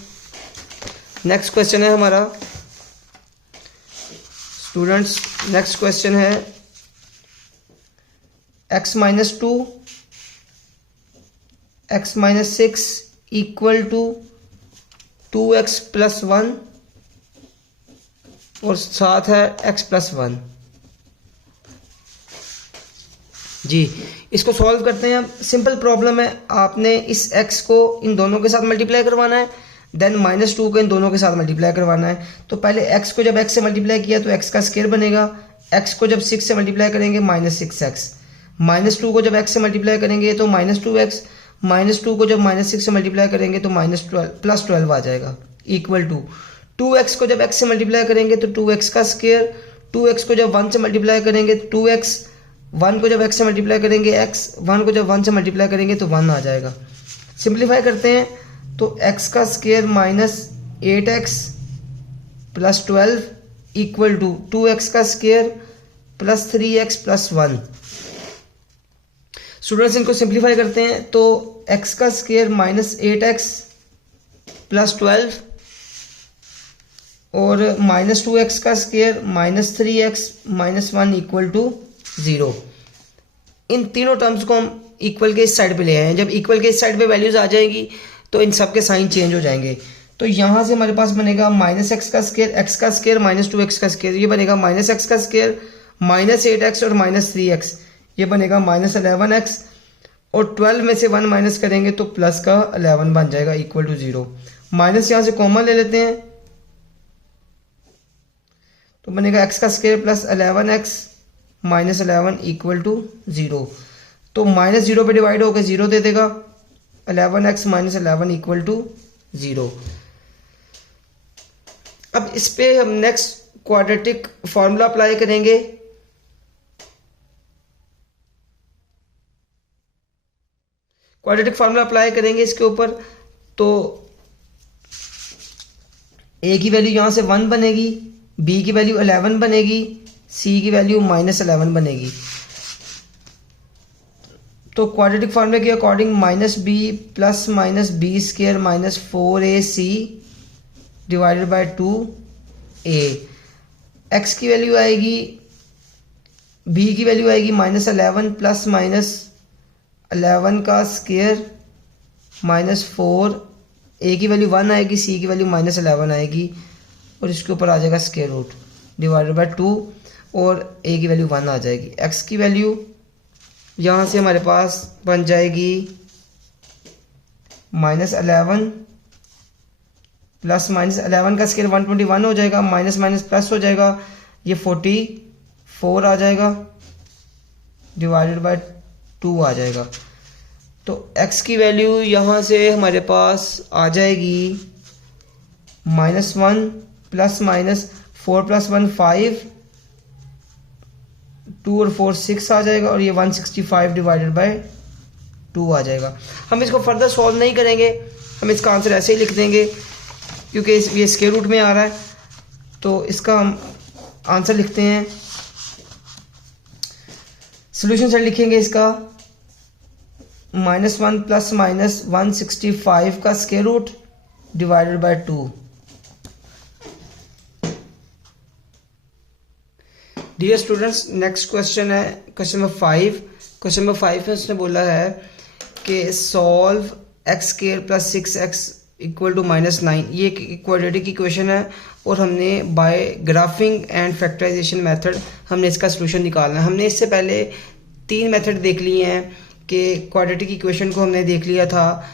नेक्स्ट क्वेश्चन है हमारा स्टूडेंट्स, नेक्स्ट क्वेश्चन है x minus 2 x minus 6 equal to 2x plus 1 और साथ है x प्लस 1। जी, इसको सॉल्व करते हैं। सिंपल प्रॉब्लम है, आपने इस x को इन दोनों के साथ मल्टीप्लाई करवाना है, देन -2 को इन दोनों के साथ मल्टीप्लाई करवाना है। तो पहले x को जब x से मल्टीप्लाई किया तो x का स्क्वायर बनेगा, x को जब 6 से मल्टीप्लाई करेंगे -6x, -2 को जब x से मल्टीप्लाई करेंगे तो -2x, -2 को जब -6 से मल्टीप्लाई करेंगे तो +12 आ जाएगा, इक्वल टू 2x को जब x से मल्टीप्लाई करेंगे तो 2x का स्क्वायर, 2x को जब 1 से मल्टीप्लाई करेंगे 2x, 1 को जब x से मल्टीप्लाई करेंगे x, 1 को जब 1 से मल्टीप्लाई करेंगे तो 1 आ जाएगा। सिंप्लीफाई करते हैं तो x का square -8x plus 12 equal to 2x का square plus 3x plus 1। Students इनको सिंप्लीफाई करते हैं तो x का स्क्वायर -8x प्लस 12 और -2x का square -3x minus 1 equal to 0। इन तीनों टर्म्स को हम इक्वल के इस साइड पे ले आए हैं। जब इक्वल के इस साइड पे वैल्यूज आ जाएगी तो इन सब के साइन चेंज हो जाएंगे। तो यहाँ से हमारे पास बनेगा -x का स्क्वायर, x का स्क्वायर -2x का स्क्वायर, ये बनेगा -x का स्क्वायर -8x और -3x, ये बनेगा -11x और 12 में से 1 माइनस करेंगे तो प्लस का 11 बन जाएगा इक्वल टू 0। माइनस यहाँ से कॉमन ले लेते हैं तो बनेगा x का square plus 11x minus 11 equal to 0। तो -0 पे डिवाइड होकर 0 दे देगा, 11x माइनस 11 इक्वल टू 0। अब इस पे हम नेक्स्ट क्वाड्रेटिक फॉर्मूला अप्लाई करेंगे। क्वाड्रेटिक फार्मूला अप्लाई करेंगे इसके ऊपर तो a की वैल्यू यहाँ से 1 बनेगी, b की वैल्यू 11 बनेगी, c की वैल्यू -11 बनेगी। तो क्वाड्रेटिक फार्मूले के according -b plus -b square -4ac divided by 2a, x की वैल्यू आएगी, b की वैल्यू आएगी -11 प्लस -11 का स्क्वायर -4, a की वैल्यू 1 आएगी, c की वैल्यू -11 आएगी और इसके ऊपर आ जाएगा स्क्वायर रूट डिवाइडेड बाय 2 और a की वैल्यू 1 आ जाएगी। x की वैल्यू यहाँ से हमारे पास बन जाएगी -11 प्लस -11 का स्क्वायर 121 हो जाएगा, माइनस माइनस प्लस हो जाएगा, ये 44 आ जाएगा डिवाइडेड बाय 2 आ जाएगा। तो x की वैल्यू यहाँ से हमारे पास आ जाएगी -1 प्लस -4 प्लस 1 5, 2 और 4 6 आ जाएगा और ये 165 डिवाइडेड बाय 2 आ जाएगा। हम इसको फर्दर सॉल्व नहीं करेंगे, हम इसका आंसर ऐसे ही लिख देंगे क्योंकि ये स्क्वायर रूट में आ रहा है। तो इसका हम आंसर लिखते हैं, सॉल्यूशन सेट लिखेंगे इसका -1 प्लस -165 का square root divided by 2। Dear students, next question है क्वेश्चन नंबर 5। क्वेश्चन नंबर 5 में उसने बोला है कि solve x square plus 6x equal to -9। ये एक क्वाड्रेटिक इक्वेशन है और हमने by graphing and factorization method हमने इसका सोल्यूशन निकालना है। हमने इससे पहले 3 मेथड देख लिए हैं कि क्वाड्रेटिक इक्वेशन को हमने देख लिया था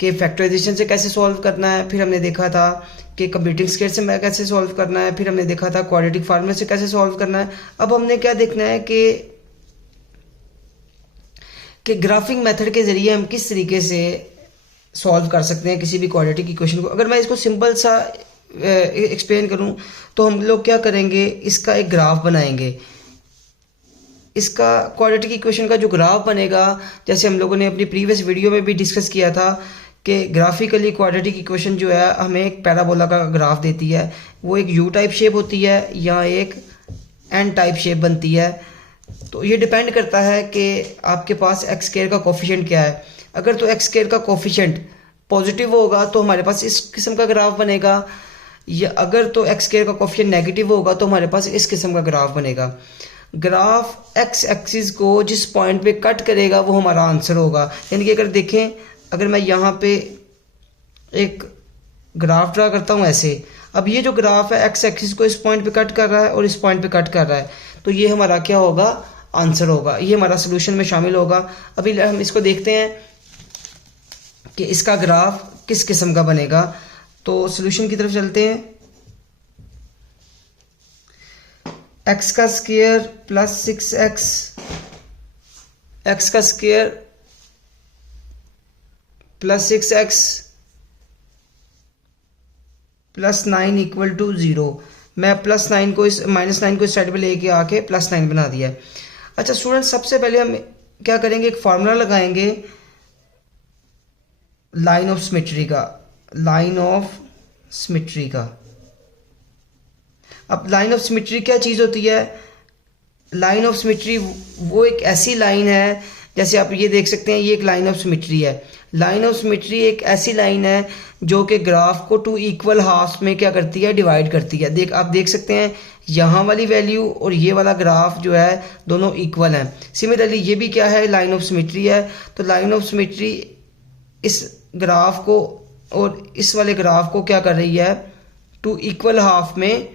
कि फैक्टराइजेशन से कैसे सॉल्व करना है, फिर हमने देखा था कि कंप्यूटिंग स्क्वायर से कैसे सॉल्व करना है, फिर हमने देखा था क्वाड्रेटिक फार्मूले से कैसे सॉल्व करना है। अब हमने क्या देखना है कि ग्राफिंग मेथड के ज़रिए हम किस तरीके से सॉल्व कर सकते हैं किसी भी क्वाड्रेटिक इक्वेशन को। अगर मैं इसको सिंपल सा एक्सप्लेन करूं तो हम लोग क्या करेंगे, इसका एक ग्राफ बनाएंगे। इसका क्वाड्रेटिक इक्वेशन का जो ग्राफ बनेगा, जैसे हम लोगों ने अपनी प्रीवियस वीडियो में भी डिस्कस किया था कि ग्राफिकली क्वाड्रेटिक इक्वेशन जो है हमें एक पैराबोला का ग्राफ देती है। वो एक यू टाइप शेप होती है या एक एन टाइप शेप बनती है। तो ये डिपेंड करता है कि आपके पास एक्स स्क्वायर का कोफिशिएंट क्या है। अगर तो एक्स स्क्वायर का कोफिशिएंट पॉजिटिव होगा तो हमारे पास इस किस्म का ग्राफ बनेगा, या अगर तो एक्स स्क्वायर का कोफिशिएंट नेगेटिव होगा तो हमारे पास इस किस्म का ग्राफ बनेगा। ग्राफ एक्स एक्सिस को जिस पॉइंट पे कट करेगा वो हमारा आंसर होगा। यानी कि अगर देखें, अगर मैं यहाँ पे एक ग्राफ ड्रा करता हूँ ऐसे, अब ये जो ग्राफ है एक्स एक्सिस को इस पॉइंट पे कट कर रहा है और इस पॉइंट पे कट कर रहा है, तो ये हमारा क्या होगा, आंसर होगा, ये हमारा सोल्यूशन में शामिल होगा। अभी हम इसको देखते हैं कि इसका ग्राफ किस किस्म का बनेगा। तो सोल्यूशन की तरफ चलते हैं। एक्स का स्क्वायर प्लस 6x, एक्स का square plus 6x plus 9 equal to 0। मैं प्लस 9 को इस माइनस 9 को इस साइड पे लेके आके प्लस 9 बना दिया है। अच्छा स्टूडेंट, सबसे पहले हम क्या करेंगे, एक फार्मूला लगाएंगे लाइन ऑफ सिमेट्री का, लाइन ऑफ सिमेट्री का। अब लाइन ऑफ सिमेट्री क्या चीज़ होती है? लाइन ऑफ सिमेट्री वो एक ऐसी लाइन है, जैसे आप ये देख सकते हैं, ये एक लाइन ऑफ सिमेट्री है। लाइन ऑफ सिमेट्री एक ऐसी लाइन है जो कि ग्राफ को टू इक्वल हाफ्स में क्या करती है, डिवाइड करती है। आप देख सकते हैं यहाँ वाली वैल्यू और ये वाला ग्राफ जो है दोनों इक्वल हैं। सिमिलरली ये भी क्या है, लाइन ऑफ सिमेट्री है। तो लाइन ऑफ सिमेट्री इस ग्राफ को और इस वाले ग्राफ को क्या कर रही है, टू इक्वल हाफ में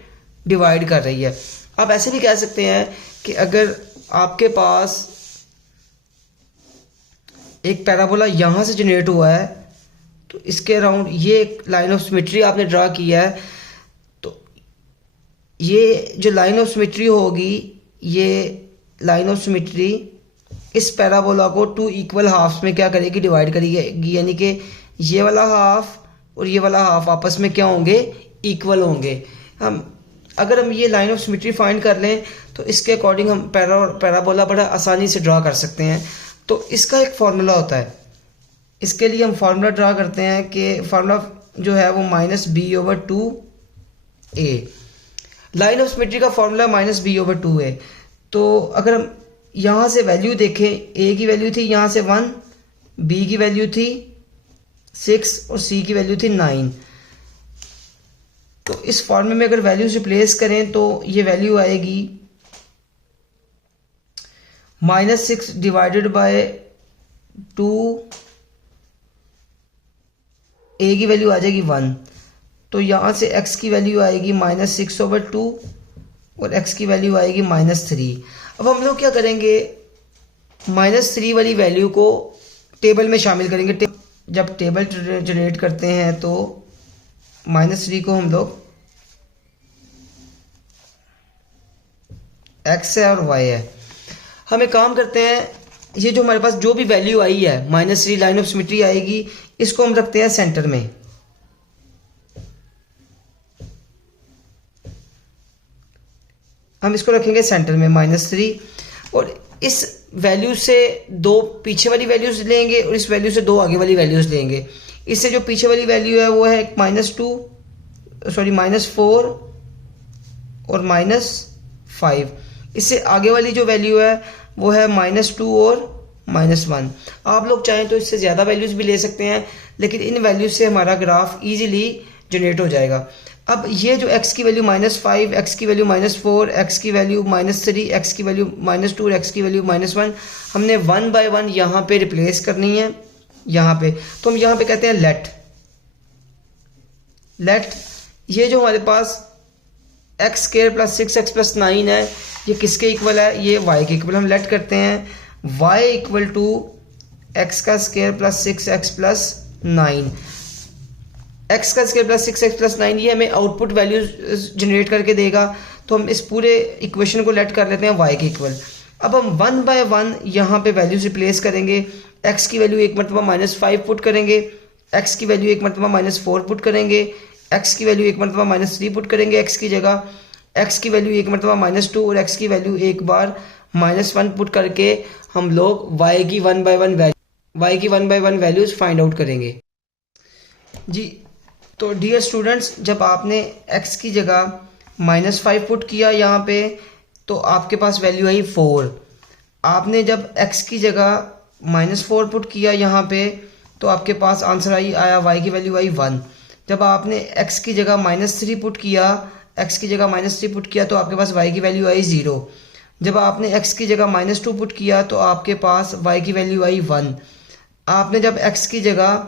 डिवाइड कर रही है। आप ऐसे भी कह सकते हैं कि अगर आपके पास एक पैराबोला यहाँ से जनरेट हुआ है तो इसके अराउंड ये एक लाइन ऑफ सिमेट्री आपने ड्रा किया है, तो ये जो लाइन ऑफ सिमेट्री होगी, ये लाइन ऑफ सिमेट्री इस पैराबोला को टू इक्वल हाफ्स में क्या करेगी, डिवाइड करेगी। यानी कि ये वाला हाफ और ये वाला हाफ आपस में क्या होंगे, इक्वल होंगे। अगर हम ये लाइन ऑफ सिमेट्री फाइंड कर लें तो इसके अकॉर्डिंग हम पैराबोला बड़ा आसानी से ड्रा कर सकते हैं। तो इसका एक फार्मूला होता है, इसके लिए हम फार्मूला ड्रा करते हैं कि फार्मूला जो है वो -b/2a। लाइन ऑफ सिमेट्री का फार्मूला -b/2a। तो अगर हम यहाँ से वैल्यू देखें, a की वैल्यू थी यहाँ से 1, b की वैल्यू थी 6 और c की वैल्यू थी 9। तो इस फॉर्मूले में अगर वैल्यूज रिप्लेस करें तो ये वैल्यू आएगी -6 डिवाइडेड बाय 2, a की वैल्यू आ जाएगी 1। तो यहाँ से x की वैल्यू आएगी -6/2 और x की वैल्यू आएगी -3। अब हम लोग क्या करेंगे, -3 वाली वैल्यू को टेबल में शामिल करेंगे। जब टेबल जनरेट करते हैं तो -3 को हम लोग, x है और y है, हम एक काम करते हैं, ये जो हमारे पास जो भी वैल्यू आई है -3 लाइन ऑफ सिमेट्री आएगी, इसको हम रखते हैं सेंटर में। हम इसको रखेंगे सेंटर में -3, और इस वैल्यू से दो पीछे वाली वैल्यूज लेंगे और इस वैल्यू से दो आगे वाली वैल्यूज लेंगे। इससे जो पीछे वाली वैल्यू है वो है -4 और -5। इससे आगे वाली जो वैल्यू है वो है -2 और -1। आप लोग चाहें तो इससे ज़्यादा वैल्यूज़ भी ले सकते हैं, लेकिन इन वैल्यूज से हमारा ग्राफ इजीली जनरेट हो जाएगा। अब ये जो x की वैल्यू -5, x की वैल्यू -4, x की वैल्यू -3, x की वैल्यू -2 और x की वैल्यू -1 हमने 1 बाय 1 यहाँ पे रिप्लेस करनी है। यहाँ पे तो हम यहाँ पे कहते हैं लेट ये जो हमारे पास x² + 6x + 9 है, ये किसके इक्वल है, ये y के इक्वल। हम लेट करते हैं y = x² + 6x + 9। x² + 6x + 9 ये हमें आउटपुट वैल्यू जनरेट करके देगा। तो हम इस पूरे इक्वेशन को लेट कर लेते हैं y के इक्वल। अब हम 1 बाय 1 यहाँ पे वैल्यूज रिप्लेस करेंगे। x की वैल्यू एक मरतबा -5 पुट करेंगे, x की वैल्यू एक मरतबा -4 पुट करेंगे, x की वैल्यू एक मरतबा -3 पुट करेंगे x की जगह, x की वैल्यू एक मरतबा -2 और x की वैल्यू एक बार -1 पुट करके हम लोग y की 1 बाय 1 वैल्यूज फाइंड आउट करेंगे जी। तो डियर स्टूडेंट्स, जब आपने x की जगह -5 पुट किया यहाँ पे, तो आपके पास वैल्यू आई 4। आपने जब x की जगह -4 पुट किया यहाँ पे, तो आपके पास आंसर आया y की वैल्यू आई 1। जब आपने x की जगह -3 पुट किया, x की जगह -3 पुट किया तो आपके पास y की वैल्यू आई 0। जब आपने x की जगह -2 पुट किया तो आपके पास y की वैल्यू आई 1। आपने जब x की जगह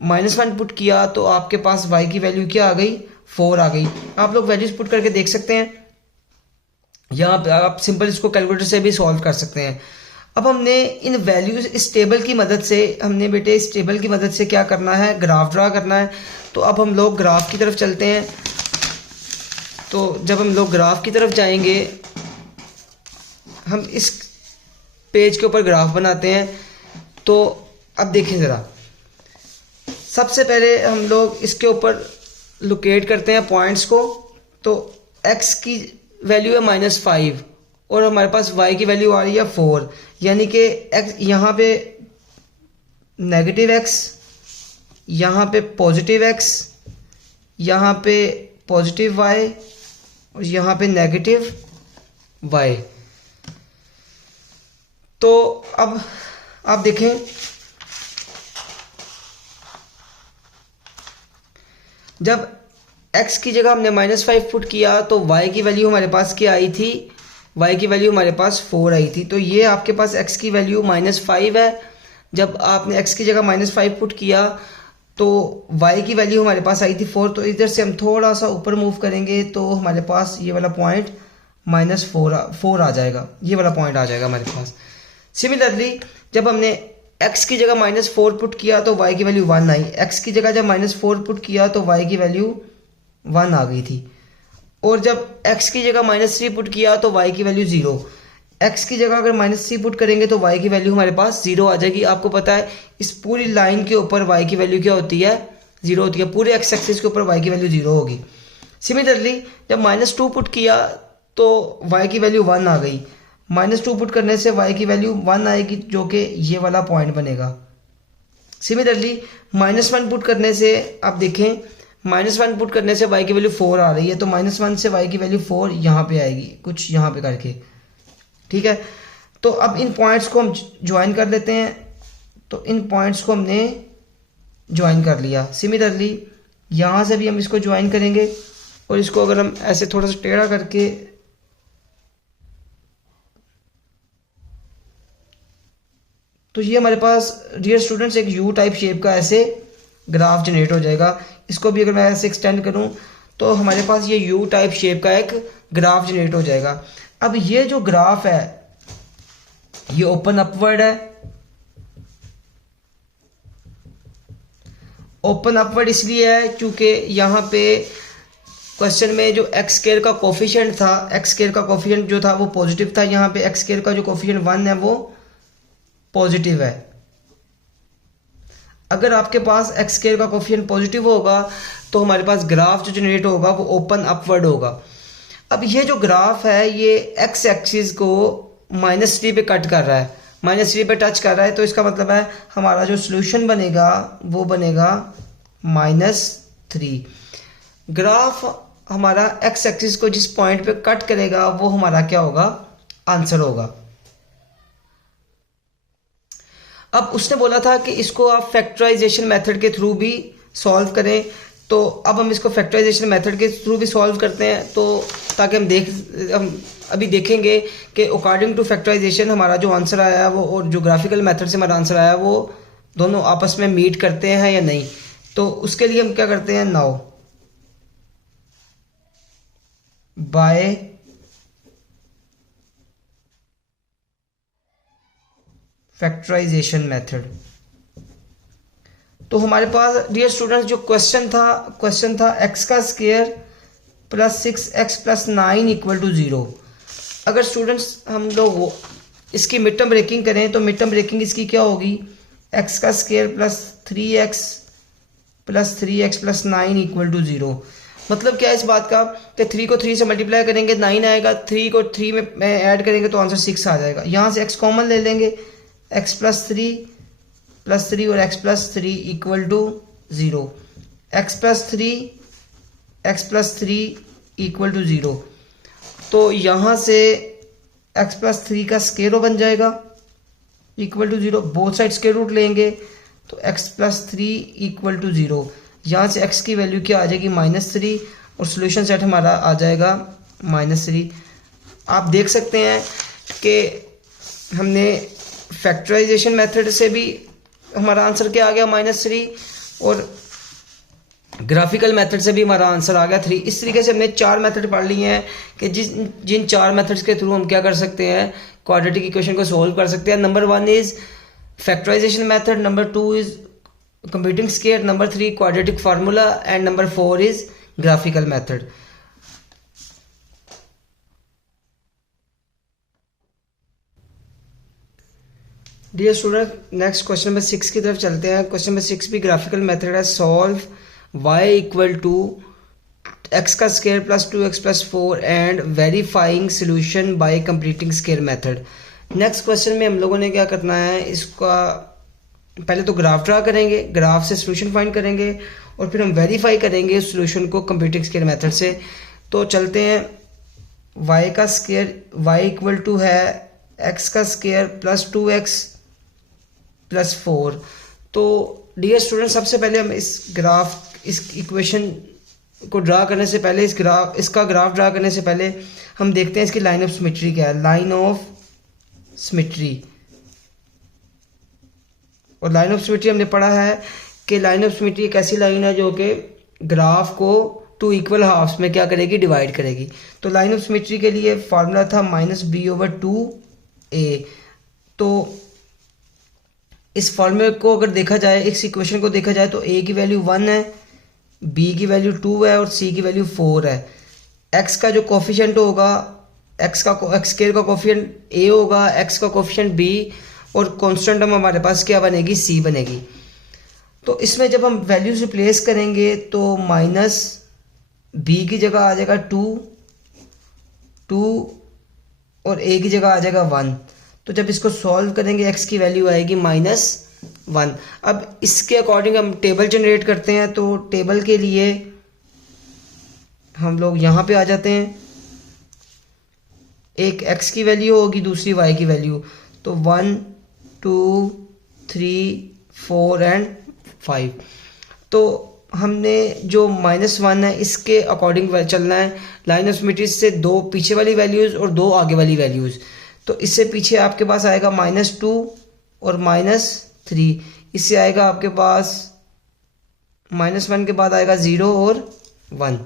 -1 पुट किया तो आपके पास y की वैल्यू क्या आ गई, 4 आ गई। आप लोग वैल्यूज पुट करके देख सकते हैं, यहाँ पे आप सिंपल इसको कैलकुलेटर से भी सॉल्व कर सकते हैं। अब हमने इन वैल्यूज इस टेबल की मदद से, हमने बेटे इस टेबल की मदद से क्या करना है, ग्राफ ड्रा करना है। तो अब हम लोग ग्राफ की तरफ चलते हैं। तो जब हम लोग ग्राफ की तरफ जाएंगे, हम इस पेज के ऊपर ग्राफ बनाते हैं। तो अब देखें ज़रा, सबसे पहले हम लोग इसके ऊपर लोकेट करते हैं पॉइंट्स को। तो x की वैल्यू है -5 और हमारे पास y की वैल्यू आ रही है 4, यानी कि x यहाँ पे -x, यहाँ पे +x, यहाँ पे +y और यहाँ पे -y। तो अब आप देखें, जब x की जगह हमने -5 पुट किया तो y की वैल्यू हमारे पास क्या आई थी, y की वैल्यू हमारे पास 4 आई थी। तो ये आपके पास x की वैल्यू -5 है। जब आपने x की जगह -5 पुट किया तो y की वैल्यू हमारे पास आई थी 4। तो इधर से हम थोड़ा सा ऊपर मूव करेंगे तो हमारे पास ये वाला पॉइंट -4 आ जाएगा, ये वाला पॉइंट आ जाएगा हमारे पास। सिमिलरली जब हमने x की जगह -4 पुट किया तो y की वैल्यू 1 आई। x की जगह जब -4 पुट किया तो y की वैल्यू 1 आ गई थी। और जब x की जगह -3 पुट किया तो y की वैल्यू 0। x की जगह अगर -3 पुट करेंगे तो y की वैल्यू हमारे पास 0 आ जाएगी। आपको पता है इस पूरी लाइन के ऊपर y की वैल्यू क्या होती है, 0 होती है। पूरे x एक्सिस के ऊपर y की वैल्यू 0 होगी। सिमिलरली जब -2 पुट किया तो y की वैल्यू 1 आ गई। -2 पुट करने से y की वैल्यू 1 आएगी, जो कि ये वाला पॉइंट बनेगा। सिमिलरली -1 पुट करने से आप देखें, -1 पुट करने से y की वैल्यू 4 आ रही है। तो -1 से y की वैल्यू 4 यहाँ पे आएगी, कुछ यहाँ पे करके, ठीक है। तो अब इन पॉइंट्स को हम ज्वाइन कर लेते हैं। तो इन पॉइंट्स को हमने ज्वाइन कर लिया। सिमिलरली यहाँ से भी हम इसको ज्वाइन करेंगे और इसको अगर हम ऐसे थोड़ा सा टेढ़ा करके, तो ये हमारे पास डियर स्टूडेंट्स एक यू टाइप शेप का ऐसे ग्राफ जनरेट हो जाएगा। इसको भी अगर मैं ऐसे एक्सटेंड करूं तो हमारे पास ये यू टाइप शेप का एक ग्राफ जनरेट हो जाएगा। अब ये जो ग्राफ है ये ओपन अपवर्ड है। ओपन अपवर्ड इसलिए है क्योंकि यहाँ पे क्वेश्चन में जो एक्स स्क्वायर का कोफिशिएंट था, एक्स स्क्वायर का कोफिशिएंट जो था वो पॉजिटिव था। यहाँ पे एक्स स्क्वायर का जो कोफिशिएंट 1 है वो पॉजिटिव है। अगर आपके पास एक्स स्क्वायर का कोफिशिएंट पॉजिटिव होगा तो हमारे पास ग्राफ जो जनरेट होगा वो ओपन अपवर्ड होगा। अब ये जो ग्राफ है ये एक्स एक्सिस को -3 पे कट कर रहा है, -3 पे टच कर रहा है। तो इसका मतलब है हमारा जो सोल्यूशन बनेगा वो बनेगा -3। ग्राफ हमारा एक्स एक्सिस को जिस पॉइंट पे कट करेगा वो हमारा क्या होगा, आंसर होगा। अब उसने बोला था कि इसको आप फैक्टराइजेशन मेथड के थ्रू भी सॉल्व करें। तो अब हम इसको फैक्टराइजेशन मेथड के थ्रू भी सॉल्व करते हैं, तो ताकि हम अभी देखेंगे कि अकॉर्डिंग टू फैक्टराइजेशन हमारा जो आंसर आया है वो, और जो ग्राफिकल मेथड से हमारा आंसर आया है वो दोनों आपस में मीट करते हैं या नहीं। तो उसके लिए हम क्या करते हैं, नाउ बाय फैक्टराइजेशन मेथड। तो हमारे पास डियर स्टूडेंट्स जो क्वेश्चन था एक्स का square plus 6x plus 9 equal to 0। अगर स्टूडेंट्स हम लोग इसकी मिड टर्म ब्रेकिंग करें तो मिड टर्म ब्रेकिंग इसकी क्या होगी, एक्स का square plus 3x plus 9 equal to 0। मतलब क्या है इस बात का कि 3 को 3 से मल्टीप्लाई करेंगे 9 आएगा, 3 को 3 में ऐड करेंगे तो आंसर 6 आ जाएगा। यहाँ से x कॉमन ले लेंगे, x प्लस 3 और x plus 3 equal to 0। x plus 3 equal to 0। तो यहाँ से x प्लस 3 का स्क्वायर बन जाएगा equal to 0, both side square root लेंगे तो x प्लस 3 इक्वल टू 0। यहाँ से x की वैल्यू क्या आ जाएगी -3 और सोल्यूशन सेट हमारा आ जाएगा -3। आप देख सकते हैं कि हमने फैक्टराइजेशन मेथड से भी हमारा आंसर क्या आ गया -3 और ग्राफिकल मेथड से भी हमारा आंसर आ गया 3। इस तरीके से हमने 4 मेथड पढ़ लिए हैं कि जिन 4 मेथड्स के थ्रू हम क्या कर सकते हैं, क्वाड्रेटिक इक्वेशन को सॉल्व कर सकते हैं। Number 1 is factorisation method, number 2 is computing square, number 3 quadratic formula and number 4 is graphical method. Dear student, next question number 6 की तरफ चलते हैं। क्वेश्चन नंबर 6 भी ग्राफिकल मेथड है। Solve y equal to x का square plus 2x plus 4 and verifying solution by completing square method. Next question में हम लोगों ने क्या करना है, इसका पहले तो ग्राफ ड्रा करेंगे, ग्राफ से सोल्यूशन फाइंड करेंगे और फिर हम वेरीफाई करेंगे सोल्यूशन को कंप्लीटिंग स्क्वायर मेथड से। तो चलते हैं, y का स्क्वायर y इक्वल टू है x का स्क्वायर प्लस 2x प्लस 4। तो डियर स्टूडेंट, सबसे पहले हम इस इक्वेशन को ड्रा करने से पहले इसका ग्राफ ड्रा करने से पहले हम देखते हैं इसकी लाइन ऑफ सिमेट्री क्या है। लाइन ऑफ सिमेट्री, और लाइन ऑफ सिमेट्री हमने पढ़ा है कि लाइन ऑफ सिमेट्री एक ऐसी लाइन है जो कि ग्राफ को 2 इक्वल हाफ्स में क्या करेगी, डिवाइड करेगी। तो लाइन ऑफ सिमेट्री के लिए फार्मूला था -b/2a। तो इस फॉर्मूले को अगर देखा जाए, इस इक्वेशन को देखा जाए तो a की वैल्यू 1 है, b की वैल्यू 2 है और c की वैल्यू 4 है। x का जो कोफिशिएंट होगा, x स्क्वायर का कोफिशिएंट a होगा, x का कोफिशिएंट b और कांस्टेंट हमारे पास क्या बनेगी, c बनेगी। तो इसमें जब हम वैल्यूज रिप्लेस करेंगे तो माइनस b की जगह आ जाएगा 2 और a की जगह आ जाएगा 1। तो जब इसको सॉल्व करेंगे x की वैल्यू आएगी -1। अब इसके अकॉर्डिंग हम टेबल जनरेट करते हैं। तो टेबल के लिए हम लोग यहाँ पे आ जाते हैं, एक x की वैल्यू होगी, दूसरी y की वैल्यू। तो 1 2 3 4 एंड 5। तो हमने जो -1 है इसके अकॉर्डिंग चलना है। लाइन ऑफ सिमेट्री से 2 पीछे वाली वैल्यूज़ और 2 आगे वाली वैल्यूज़। तो इससे पीछे आपके पास आएगा -2 और -3। इससे आएगा आपके पास -1 के बाद आएगा 0 और 1।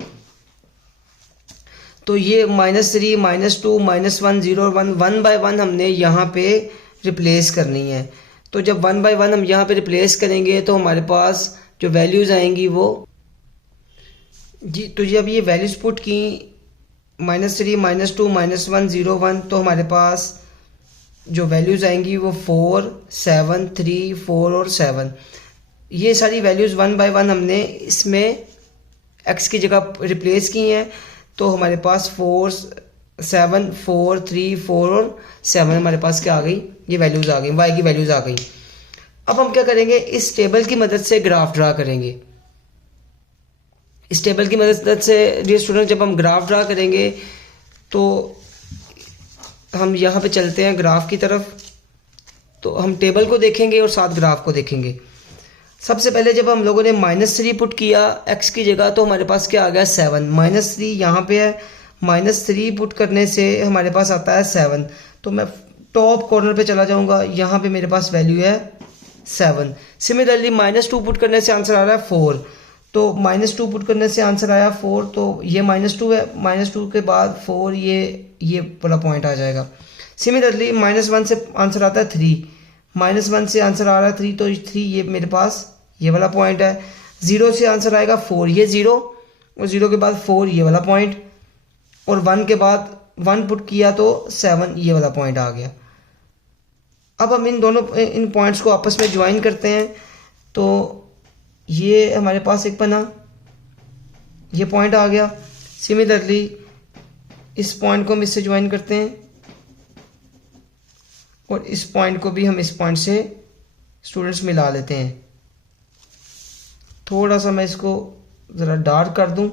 तो ये -3 -2 -1 0 और 1 1 बाय 1 हमने यहाँ पे रिप्लेस करनी है। तो जब 1 बाय 1 हम यहाँ पे रिप्लेस करेंगे तो हमारे पास जो वैल्यूज़ आएंगी वो जी, तो जब ये वैल्यूज़ पुट की -3 -2 -1 0 1, तो हमारे पास जो वैल्यूज़ आएंगी वो 4 7 3 4 और 7। ये सारी वैल्यूज़ 1 बाय 1 हमने इसमें x की जगह रिप्लेस की हैं। तो हमारे पास 4 7 4 3 4 और 7 हमारे पास क्या आ गई, ये वैल्यूज़ आ गई, y की वैल्यूज़ आ गई। अब हम क्या करेंगे, इस टेबल की मदद से ग्राफ ड्रा करेंगे। इस टेबल की मदद से डियर स्टूडेंट जब हम ग्राफ ड्रा करेंगे तो हम यहाँ पे चलते हैं ग्राफ की तरफ। तो हम टेबल को देखेंगे और साथ ग्राफ को देखेंगे। सबसे पहले जब हम लोगों ने -3 पुट किया x की जगह तो हमारे पास क्या आ गया 7। -3 यहाँ पे है, -3 पुट करने से हमारे पास आता है 7। तो मैं टॉप कॉर्नर पे चला जाऊँगा, यहाँ पे मेरे पास वैल्यू है 7। सिमिलरली -2 पुट करने से आंसर आ रहा है 4। तो -2 पुट करने से आंसर आया 4। तो ये -2 है, -2 के बाद 4, ये वाला पॉइंट आ जाएगा। सिमिलरली -1 से आंसर आता है 3, -1 से आंसर आ रहा है 3, तो 3 ये मेरे पास ये वाला पॉइंट है। 0 से आंसर आएगा 4, ये 0 और 0 के बाद 4 ये वाला पॉइंट, और 1 के बाद 1 पुट किया तो 7 ये वाला पॉइंट आ गया। अब हम इन पॉइंट्स को आपस में ज्वाइन करते हैं। तो ये हमारे पास एक बना, ये पॉइंट आ गया। सिमिलरली इस पॉइंट को हम इससे ज्वाइन करते हैं और इस पॉइंट को भी हम इस पॉइंट से स्टूडेंट्स मिला लेते हैं। थोड़ा सा मैं इसको ज़रा डार्क कर दूं।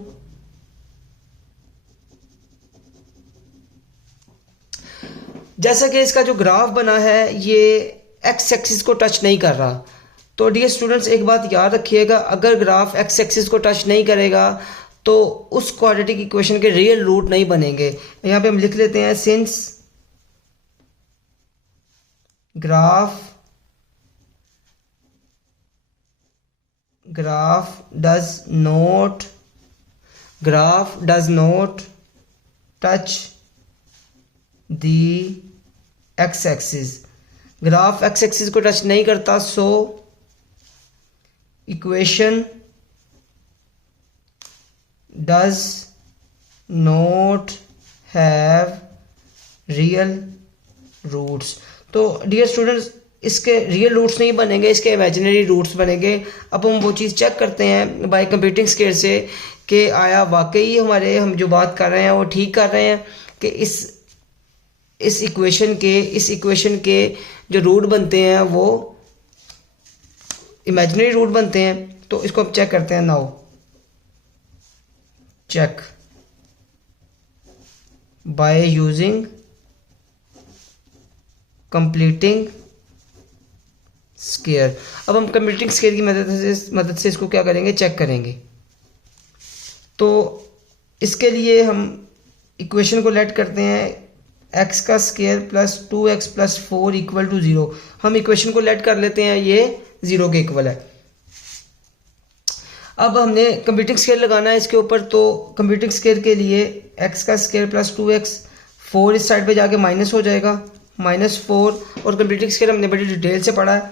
जैसा कि इसका जो ग्राफ बना है ये एक्स एक्सिस को टच नहीं कर रहा। तो डियर स्टूडेंट्स एक बात याद रखिएगा, अगर ग्राफ एक्स एक्सिस को टच नहीं करेगा तो उस क्वाड्रेटिक इक्वेशन के रियल रूट नहीं बनेंगे। यहाँ पे हम लिख लेते हैं since graph does not touch the x axis, graph x axis को टच नहीं करता, so equation does not have real roots. तो डियर स्टूडेंट्स इसके रियल रूट्स नहीं बनेंगे, इसके इमेजिनरी रूट्स बनेंगे। अब हम वो चीज़ चेक करते हैं बाय कंप्यूटिंग स्केल से कि आया वाकई हम जो बात कर रहे हैं वो ठीक कर रहे हैं कि इस इक्वेशन के जो रूट बनते हैं वो इमेजिनरी रूट बनते हैं। तो इसको अब चेक करते हैं। Now check by using completing square. अब हम कंप्लीटिंग स्केयर की मदद से इसको क्या करेंगे, चेक करेंगे। तो इसके लिए हम इक्वेशन को लेट करते हैं x का square plus 2x plus 4 equal to 0। हम इक्वेशन को लेट कर लेते हैं, ये 0 के इक्वल है। अब हमने कंप्यूटिंग स्केयर लगाना है इसके ऊपर। तो कंप्यूटिंग स्केयर के लिए x का स्केयर प्लस 2x, 4 इस साइड पे जाके माइनस हो जाएगा, -4। और कंप्यूटिंग स्केयर हमने बड़ी डिटेल से पढ़ा है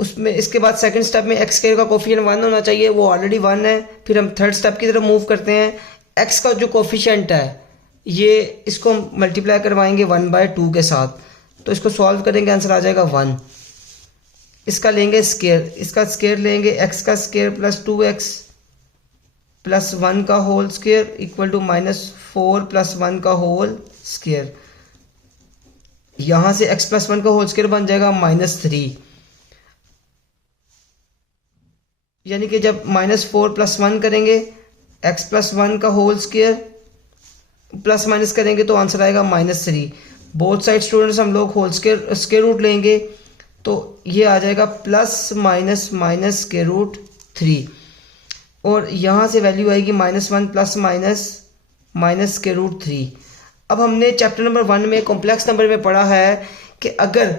उसमें। इसके बाद सेकंड स्टेप में x स्केयर का कोफिशिएंट 1 होना चाहिए, वो ऑलरेडी 1 है। फिर हम थर्ड स्टेप की तरफ मूव करते हैं। x का जो कोफिशिएंट है ये इसको हम मल्टीप्लाई करवाएंगे 1/2 के साथ। तो इसको सॉल्व करेंगे, आंसर आ जाएगा 1। इसका लेंगे स्केयर, इसका स्केयर लेंगे x का स्केयर प्लस 2x प्लस 1 का whole square equal to -4 plus 1 का होल स्केयर। यहाँ से x प्लस 1 का होल स्केयर बन जाएगा -3, यानी कि जब -4 प्लस 1 करेंगे x प्लस 1 का होल स्केयर प्लस माइनस करेंगे तो आंसर आएगा -3। बोथ साइड स्टूडेंट्स हम लोग होल स्केयर रूट लेंगे तो ये आ जाएगा plus minus minus square root 3। और यहाँ से वैल्यू आएगी -1 plus minus minus square root 3। अब हमने चैप्टर नंबर 1 में कॉम्प्लेक्स नंबर में पढ़ा है कि अगर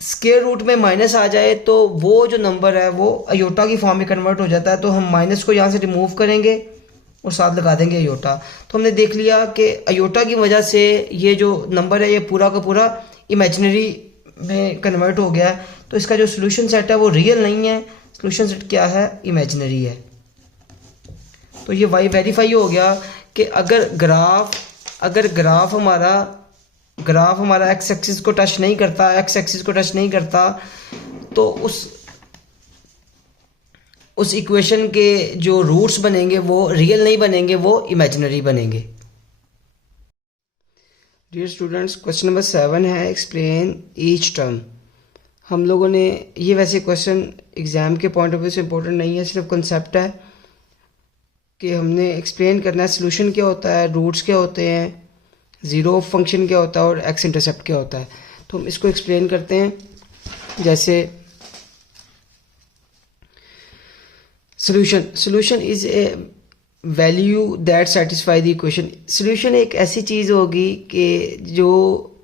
स्केयर रूट में माइनस आ जाए तो वो जो नंबर है वो अयोटा की फॉर्म में कन्वर्ट हो जाता है। तो हम माइनस को यहाँ से रिमूव करेंगे और साथ लगा देंगे अयोटा। तो हमने देख लिया कि अयोटा की वजह से ये जो नंबर है ये पूरा का पूरा इमेजिनरी में कन्वर्ट हो गया है। तो इसका जो सोल्यूशन सेट है वो रियल नहीं है, सोल्यूशन सेट क्या है, इमेजिनरी है। तो ये वेरीफाई हो गया कि अगर ग्राफ हमारा एक्स एक्सिस को टच नहीं करता, तो उस इक्वेशन के जो रूट्स बनेंगे वो रियल नहीं बनेंगे, वो इमेजिनरी बनेंगे। डियर स्टूडेंट्स, क्वेश्चन नंबर 7 है एक्सप्लेन ईच टर्म। हम लोगों ने ये वैसे क्वेश्चन एग्ज़ाम के पॉइंट ऑफ व्यू से इम्पोर्टेंट नहीं है, सिर्फ कंसेप्ट है कि हमने एक्सप्लेन करना है सोल्यूशन क्या होता है, रूट्स क्या होते हैं, ज़ीरो ऑफ फंक्शन क्या होता है और एक्स इंटरसेप्ट क्या होता है। तो हम इसको एक्सप्लेन करते हैं। जैसे solution is a value that satisfy the equation. Solution एक ऐसी चीज़ होगी कि जो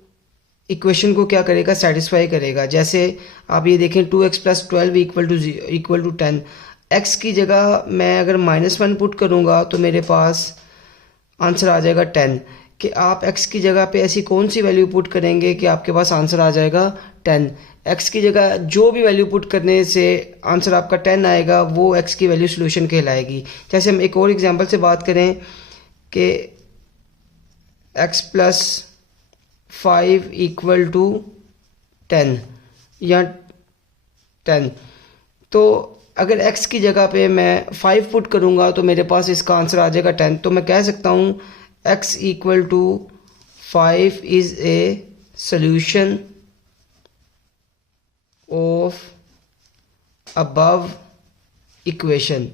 इक्वेशन को क्या करेगा, सेटिस्फाई करेगा। जैसे आप ये देखें 2x plus 12 equal to 10। x की जगह मैं अगर -1 पुट करूँगा तो मेरे पास आंसर आ जाएगा 10। कि आप x की जगह पे ऐसी कौन सी वैल्यू पुट करेंगे कि आपके पास आंसर आ जाएगा 10। x की जगह जो भी वैल्यू पुट करने से आंसर आपका 10 आएगा वो x की वैल्यू सोल्यूशन कहलाएगी। जैसे हम एक और एग्जांपल से बात करें कि x प्लस 5 इक्वल टू 10 या 10। तो अगर x की जगह पे मैं 5 पुट करूँगा तो मेरे पास इसका आंसर आ जाएगा 10। तो मैं कह सकता हूँ x equal to 5 is a solution of above equation.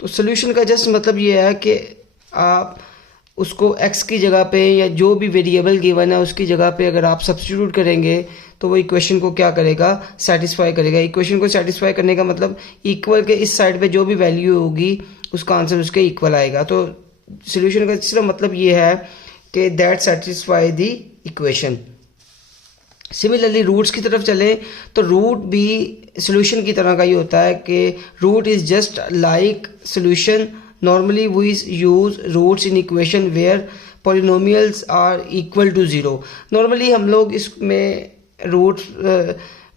तो सॉल्यूशन का जस्ट मतलब ये है कि आप उसको x की जगह पे या जो भी वेरिएबल गिवन है उसकी जगह पे अगर आप सब्स्टिट्यूट करेंगे तो वो इक्वेशन को क्या करेगा, सेटिस्फाई करेगा। इक्वेशन को सेटिस्फाई करने का मतलब इक्वल के इस साइड पे जो भी वैल्यू होगी उसका आंसर उसके इक्वल आएगा। तो सोल्यूशन का सिर्फ मतलब ये है कि that satisfy the equation. Similarly roots की तरफ चलें तो रूट भी सोल्यूशन की तरह का ही होता है कि root is just like solution. Normally we use roots in equation where polynomials are equal to zero. Normally हम लोग इसमें रूट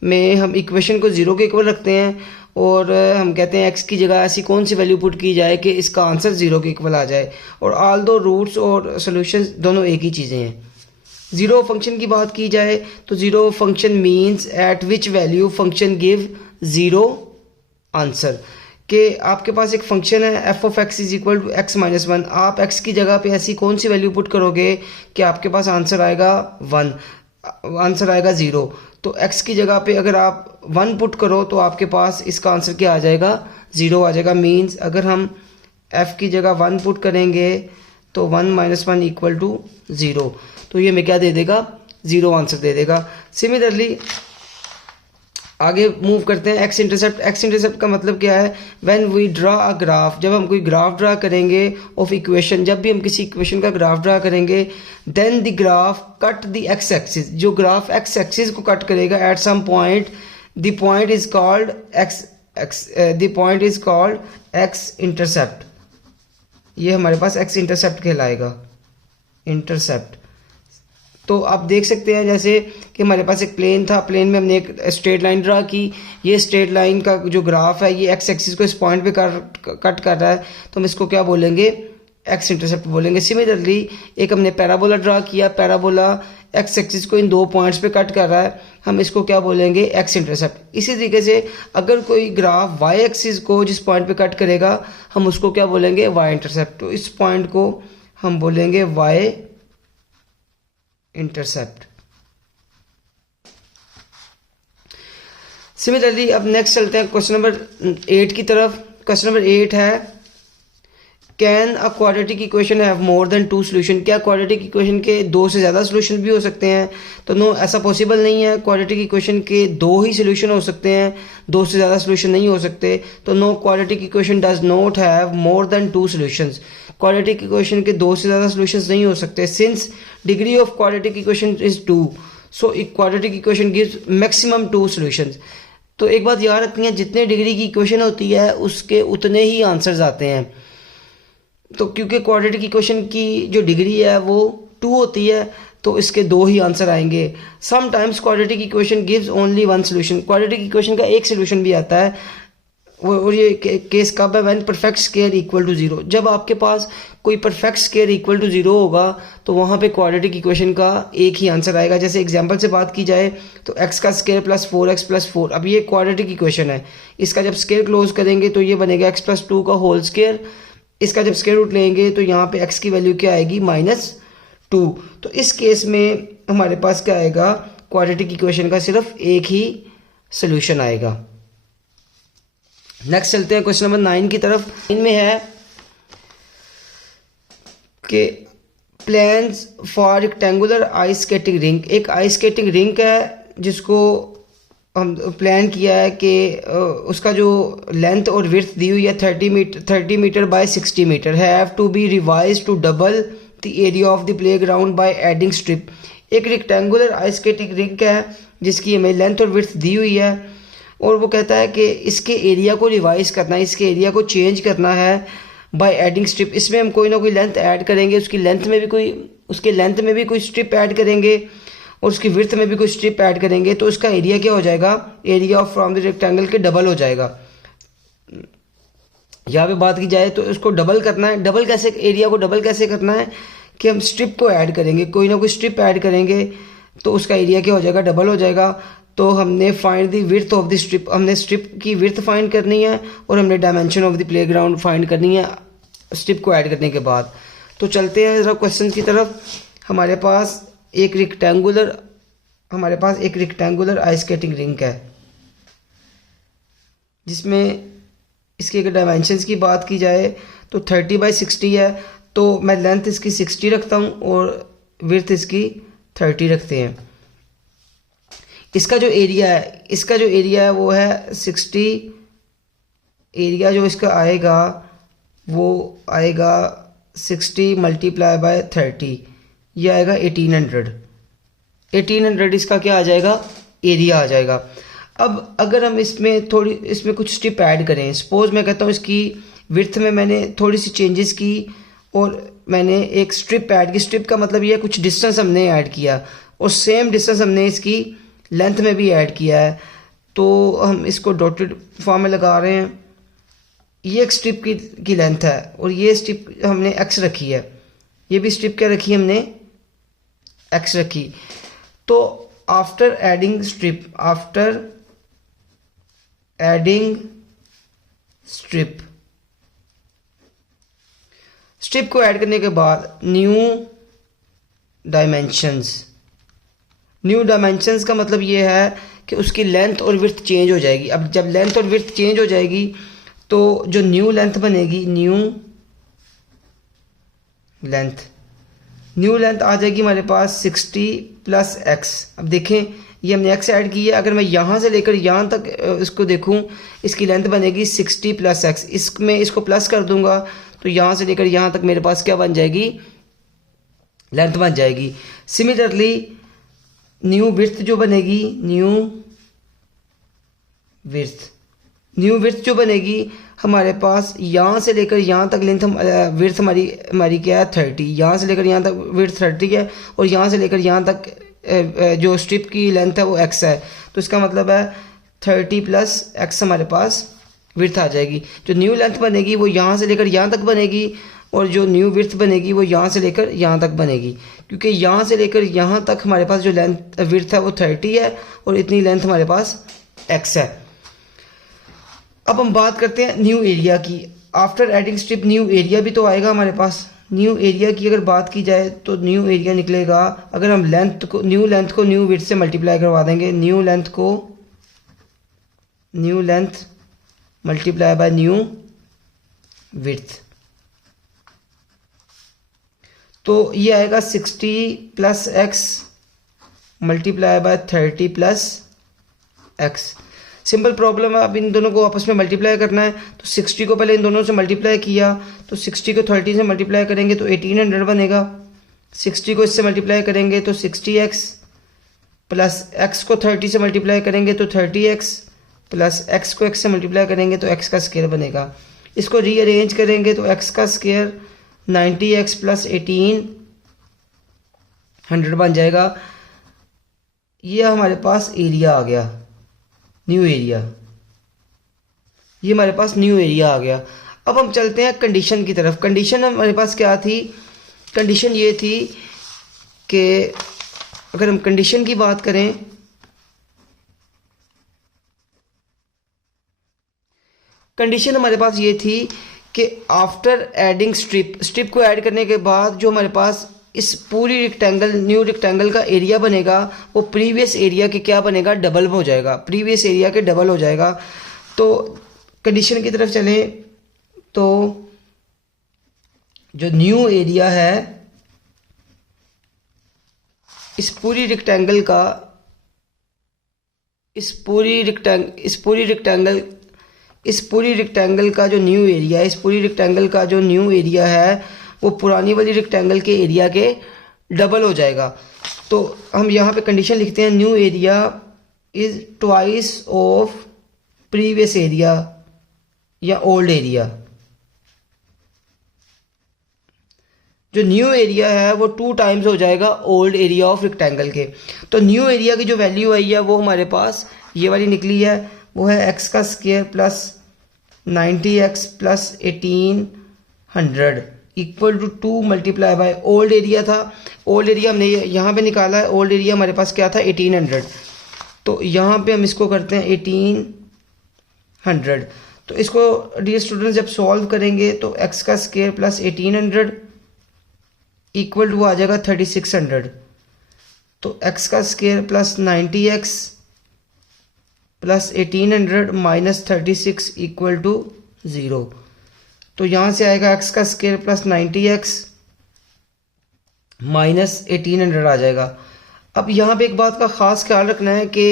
में हम इक्वेशन को ज़ीरो के इक्वल रखते हैं और हम कहते हैं एक्स की जगह ऐसी कौन सी वैल्यू पुट की जाए कि इसका आंसर ज़ीरो के इक्वल आ जाए। और ऑल दो रूट्स और सोल्यूशन दोनों एक ही चीज़ें हैं। ज़ीरो फंक्शन की बात की जाए तो zero function means at which value function give zero answer. कि आपके पास एक फंक्शन है f of x is equal to x minus one, आप एक्स की जगह पे ऐसी कौन सी वैल्यू पुट करोगे कि आपके पास आंसर आएगा वन, आंसर आएगा ज़ीरो। तो x की जगह पे अगर आप वन पुट करो तो आपके पास इसका आंसर क्या आ जाएगा, ज़ीरो आ जाएगा। मीन्स अगर हम f की जगह वन पुट करेंगे तो one minus one equal to zero, तो ये हमें क्या दे देगा, ज़ीरो आंसर दे देगा। सिमिलरली आगे मूव करते हैं एक्स इंटरसेप्ट। एक्स इंटरसेप्ट का मतलब क्या है, when we draw a graph, जब हम कोई ग्राफ ड्रा करेंगे ऑफ इक्वेशन, जब भी हम किसी इक्वेशन का ग्राफ ड्रा करेंगे, then the graph cut the x axis, जो ग्राफ एक्स एक्सिस को कट करेगा at some point, the point is called the point is called x intercept. ये हमारे पास एक्स इंटरसेप्ट कहलाएगा, इंटरसेप्ट। तो आप देख सकते हैं जैसे कि हमारे पास एक प्लेन था, प्लेन में हमने एक स्ट्रेट लाइन ड्रा की, ये स्ट्रेट लाइन का जो ग्राफ है ये एक्स एक्सिस को इस पॉइंट पे कट कर रहा है, तो हम इसको क्या बोलेंगे, एक्स इंटरसेप्ट बोलेंगे। सिमिलरली एक हमने पैराबोला ड्रा किया, पैराबोला एक्स एक्सिस को इन दो पॉइंट्स पे कट कर रहा है, हम इसको क्या बोलेंगे, एक्स इंटरसेप्ट। इसी तरीके से अगर कोई ग्राफ वाई एक्सिस को जिस पॉइंट पे कट करेगा हम उसको क्या बोलेंगे, वाई इंटरसेप्ट। तो इस पॉइंट को हम बोलेंगे वाई इंटरसेप्ट। सिमिलरली अब नेक्स्ट चलते हैं क्वेश्चन नंबर 8 की तरफ। क्वेश्चन नंबर 8 है, can a quadratic equation have more than two solution. क्या क्वाड्रेटिक इक्वेशन के दो से ज़्यादा सोल्यूशन भी हो सकते हैं? तो नो, ऐसा पॉसिबल नहीं है। क्वाड्रेटिक इक्वेशन के दो ही सोल्यूशन हो सकते हैं, दो से ज़्यादा सोल्यूशन नहीं हो सकते। तो no, quadratic equation does not have more than two solutions. Quadratic equation के दो से ज़्यादा सोल्यूशंस नहीं हो सकते। Since degree of quadratic equation is two, so quadratic equation gives maximum two solutions. तो एक बात याद रखनी है, जितने डिग्री की इक्वेशन होती है उसके उतने ही आंसर्स आते हैं। तो क्योंकि क्वाड्रेटिक इक्वेशन की जो डिग्री है वो 2 होती है तो इसके दो ही आंसर आएंगे। Sometimes quadratic equation gives only one solution. Quadratic equation का एक सोल्यूशन भी आता है, और ये केस कब है, when perfect square equal to zero. जब आपके पास कोई perfect square equal to zero होगा तो वहाँ पे क्वाड्रेटिक इक्वेशन का एक ही आंसर आएगा। जैसे एग्जांपल से बात की जाए तो x का स्केयर प्लस 4x प्लस 4, अब ये क्वाड्रेटिक इक्वेशन है, इसका जब स्केयर क्लोज करेंगे तो ये बनेगा x प्लस 2 का होल स्केयर। इसका जब स्केयर रूट लेंगे तो यहाँ पे x की वैल्यू क्या आएगी, -2। तो इस केस में हमारे पास क्या आएगा, क्वाड्रेटिक इक्वेशन का सिर्फ एक ही सोल्यूशन आएगा। नेक्स्ट चलते हैं क्वेश्चन नंबर 9 की तरफ। इनमें है कि plans for rectangular ice skating ring. एक आइस स्केटिंग रिंग है जिसको हम प्लान किया है कि उसका जो लेंथ और विड्थ दी हुई है 30 metre by 60 metre, have to be revise to double the area of the playground by adding strip. एक रेक्टेंगुलर आइस स्केटिंग रिंग है जिसकी हमें लेंथ और विड्थ दी हुई है, और वो कहता है कि इसके एरिया को रिवाइज करना है, इसके एरिया को चेंज करना है बाय एडिंग स्ट्रिप। इसमें हम कोई ना कोई लेंथ ऐड करेंगे, उसके लेंथ में भी कोई स्ट्रिप ऐड करेंगे और उसकी विड्थ में भी कोई स्ट्रिप ऐड करेंगे, तो उसका एरिया क्या हो जाएगा, area of from the rectangle के डबल हो जाएगा। यहाँ पे बात की जाए तो उसको डबल करना है। डबल कैसे, एरिया को डबल कैसे करना है कि हम स्ट्रिप को ऐड करेंगे, कोई ना कोई स्ट्रिप ऐड करेंगे तो उसका एरिया क्या हो जाएगा, डबल हो जाएगा। तो हमने find the width of the strip, हमने स्ट्रिप की विड्थ फाइंड करनी है और हमने dimension of the playground find करनी है स्ट्रिप को ऐड करने के बाद। तो चलते हैं जरा क्वेश्चन की तरफ। हमारे पास एक रेक्टेंगुलर आइस स्केटिंग रिंग है जिसमें इसके अगर डायमेंशंस की बात की जाए तो 30 बाई 60 है। तो मैं लेंथ इसकी 60 रखता हूँ और विड्थ इसकी 30 रखते हैं। इसका जो एरिया है वो है 60, एरिया जो इसका आएगा वो आएगा 60 मल्टीप्लाई बाय 30, ये आएगा 1800 इसका क्या आ जाएगा, एरिया आ जाएगा। अब अगर हम इसमें कुछ स्ट्रिप ऐड करें, सपोज मैं कहता हूँ इसकी विड्थ में मैंने थोड़ी सी चेंजेस की और मैंने एक स्ट्रिप ऐड की। स्ट्रिप का मतलब ये कुछ डिस्टेंस हमने ऐड किया और सेम डिस्टेंस हमने इसकी लेंथ में भी ऐड किया है। तो हम इसको डॉटेड फॉर्म में लगा रहे हैं। ये एक स्ट्रिप की लेंथ है और ये स्ट्रिप हमने एक्स रखी है, ये भी स्ट्रिप क्या रखी है हमने, एक्स रखी। तो आफ्टर एडिंग स्ट्रिप को ऐड करने के बाद न्यू डायमेंशंस का मतलब ये है कि उसकी लेंथ और विड्थ चेंज हो जाएगी। अब जब लेंथ और विड्थ चेंज हो जाएगी तो जो न्यू लेंथ बनेगी, न्यू लेंथ आ जाएगी हमारे पास 60 प्लस एक्स। अब देखें ये हमने एक्स ऐड की है, अगर मैं यहाँ से लेकर यहाँ तक इसको देखूँ, इसकी लेंथ बनेगी 60 प्लस एक्स। इसमें इसको प्लस कर दूंगा तो यहाँ से लेकर यहाँ तक मेरे पास क्या बन जाएगी, लेंथ बन जाएगी। सिमिलरली न्यू विड्थ जो बनेगी, न्यू विड्थ जो बनेगी हमारे पास यहाँ से लेकर यहाँ तक लेंथ विड्थ हमारी क्या है 30, यहाँ से लेकर यहाँ तक विड्थ 30 है और यहाँ से लेकर यहाँ तक जो स्ट्रिप की लेंथ है वो x है। तो इसका मतलब है 30 प्लस x हमारे पास विड्थ आ जाएगी। जो न्यू लेंथ बनेगी वो यहाँ से लेकर यहाँ तक बनेगी और जो न्यू विड्थ बनेगी वो यहाँ से लेकर यहाँ तक बनेगी, क्योंकि यहाँ से लेकर यहाँ तक हमारे पास जो लेंथ विड्थ है वो 30 है और इतनी लेंथ हमारे पास x है। अब हम बात करते हैं न्यू एरिया की। After adding strip new area भी तो आएगा हमारे पास। न्यू एरिया की अगर बात की जाए तो न्यू एरिया निकलेगा, अगर हम न्यू लेंथ को न्यू विड्थ से मल्टीप्लाई करवा देंगे, new length multiply by new width, तो ये आएगा 60 plus x multiply by 30 plus x. Simple problem है। अब इन दोनों को आपस में मल्टीप्लाई करना है, तो 60 को पहले इन दोनों से मल्टीप्लाई किया, तो 60 को 30 से मल्टीप्लाई करेंगे तो 1800 बनेगा। 60 को इससे मल्टीप्लाई करेंगे तो 60x प्लस x को 30 से मल्टीप्लाई करेंगे तो 30x प्लस x को x से मल्टीप्लाई करेंगे तो x का स्क्वायर बनेगा। इसको रीअरेंज करेंगे तो x का स्क्वायर 90x प्लस 1800 बन जाएगा। ये हमारे पास एरिया आ गया, न्यू एरिया, ये हमारे पास न्यू एरिया आ गया। अब हम चलते हैं कंडीशन की तरफ। कंडीशन हमारे पास क्या थी, कंडीशन ये थी कि अगर हम कंडीशन की बात करें, कंडीशन हमारे पास ये थी कि आफ्टर एडिंग स्ट्रिप को ऐड करने के बाद जो हमारे पास इस पूरी न्यू रेक्टेंगल का एरिया बनेगा वो प्रीवियस एरिया के क्या बनेगा, डबल हो जाएगा, प्रीवियस एरिया के डबल हो जाएगा। तो कंडीशन की तरफ चलें तो जो न्यू एरिया है इस पूरी रेक्टेंगल का जो न्यू एरिया है, इस पूरी रेक्टेंगल का जो न्यू एरिया है वो पुरानी वाली रेक्टेंगल के एरिया के डबल हो जाएगा। तो हम यहाँ पे कंडीशन लिखते हैं, new area is twice of previous area या ओल्ड एरिया। जो न्यू एरिया है वो 2 टाइम्स हो जाएगा ओल्ड एरिया ऑफ रेक्टेंगल के। तो न्यू एरिया की जो वैल्यू आई है वो हमारे पास ये वाली निकली है, वो है x का square plus 90x plus 1800 equal to 2 multiply by old area था। ओल्ड एरिया हमने यहाँ पे निकाला है, ओल्ड एरिया हमारे पास क्या था 1800। तो यहाँ पे हम इसको करते हैं 1800। तो इसको डियर स्टूडेंट जब सॉल्व करेंगे तो x का स्क्वायर प्लस 1800 इक्वल टू आ जाएगा 3600। तो x का square plus 90x plus 1800 minus 36 equal to 0। तो यहाँ से आएगा x का स्क्वायर प्लस 90x माइनस 1800 आ जाएगा। अब यहाँ पे एक बात का ख़ास ख्याल रखना है कि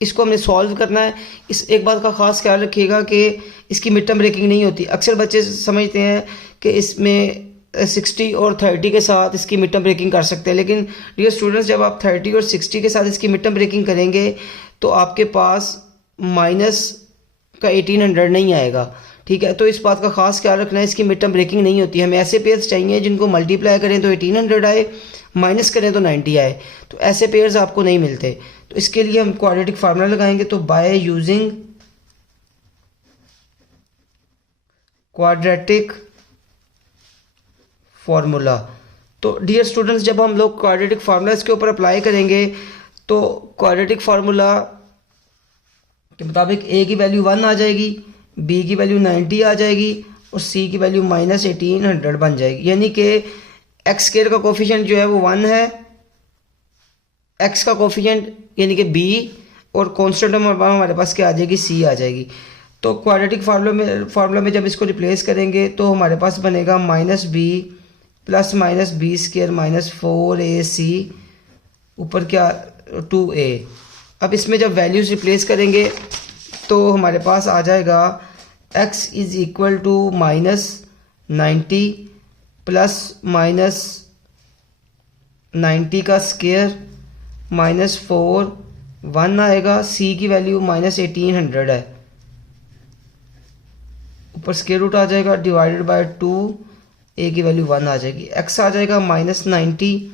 इसको हमने सॉल्व करना है। इस एक बात का ख़ास ख्याल रखिएगा कि इसकी मिड टर्म ब्रेकिंग नहीं होती। अक्सर बच्चे समझते हैं कि इसमें 60 और 30 के साथ इसकी मिड टर्म ब्रेकिंग कर सकते हैं, लेकिन डियर स्टूडेंट्स जब आप 30 और 60 के साथ इसकी मिड टर्म ब्रेकिंग करेंगे तो आपके पास माइनस का 1800 नहीं आएगा। ठीक है, तो इस बात का खास ख्याल रखना है, इसकी मिड टर्म ब्रेकिंग नहीं होती। हमें ऐसे पेयर्स चाहिए जिनको मल्टीप्लाई करें तो 1800 आए, माइनस करें तो 90 आए, तो ऐसे पेयर्स आपको नहीं मिलते। तो इसके लिए हम क्वाड्रेटिक फार्मूला लगाएंगे। तो बाय यूजिंग क्वाड्रेटिक फार्मूला, तो डियर स्टूडेंट्स जब हम लोग क्वाड्रेटिक फार्मूला इसके ऊपर अप्लाई करेंगे तो क्वाड्रेटिक फार्मूला के मुताबिक ए की वैल्यू 1 आ जाएगी, बी की वैल्यू 90 आ जाएगी और सी की वैल्यू माइनस 1800 बन जाएगी। यानी कि एक्स स्क्वायर का कोफिशिएंट जो है वो 1 है, एक्स का कोफिशिएंट यानी कि बी और कांस्टेंट हमारे पास क्या आ जाएगी, सी आ जाएगी। तो क्वाड्रेटिक फार्मूला में जब इसको रिप्लेस करेंगे तो हमारे पास बनेगा minus B plus minus B square minus 4ac ऊपर क्या 2a। अब इसमें जब वैल्यूज रिप्लेस करेंगे तो हमारे पास आ जाएगा x is equal to minus 90 plus minus 90 का स्क्वायर माइनस 4 1 आएगा, c की वैल्यू माइनस 1800 है, ऊपर स्क्वायर रूट आ जाएगा डिवाइडेड बाय 2, a की वैल्यू 1 आ जाएगी। x आ जाएगा माइनस 90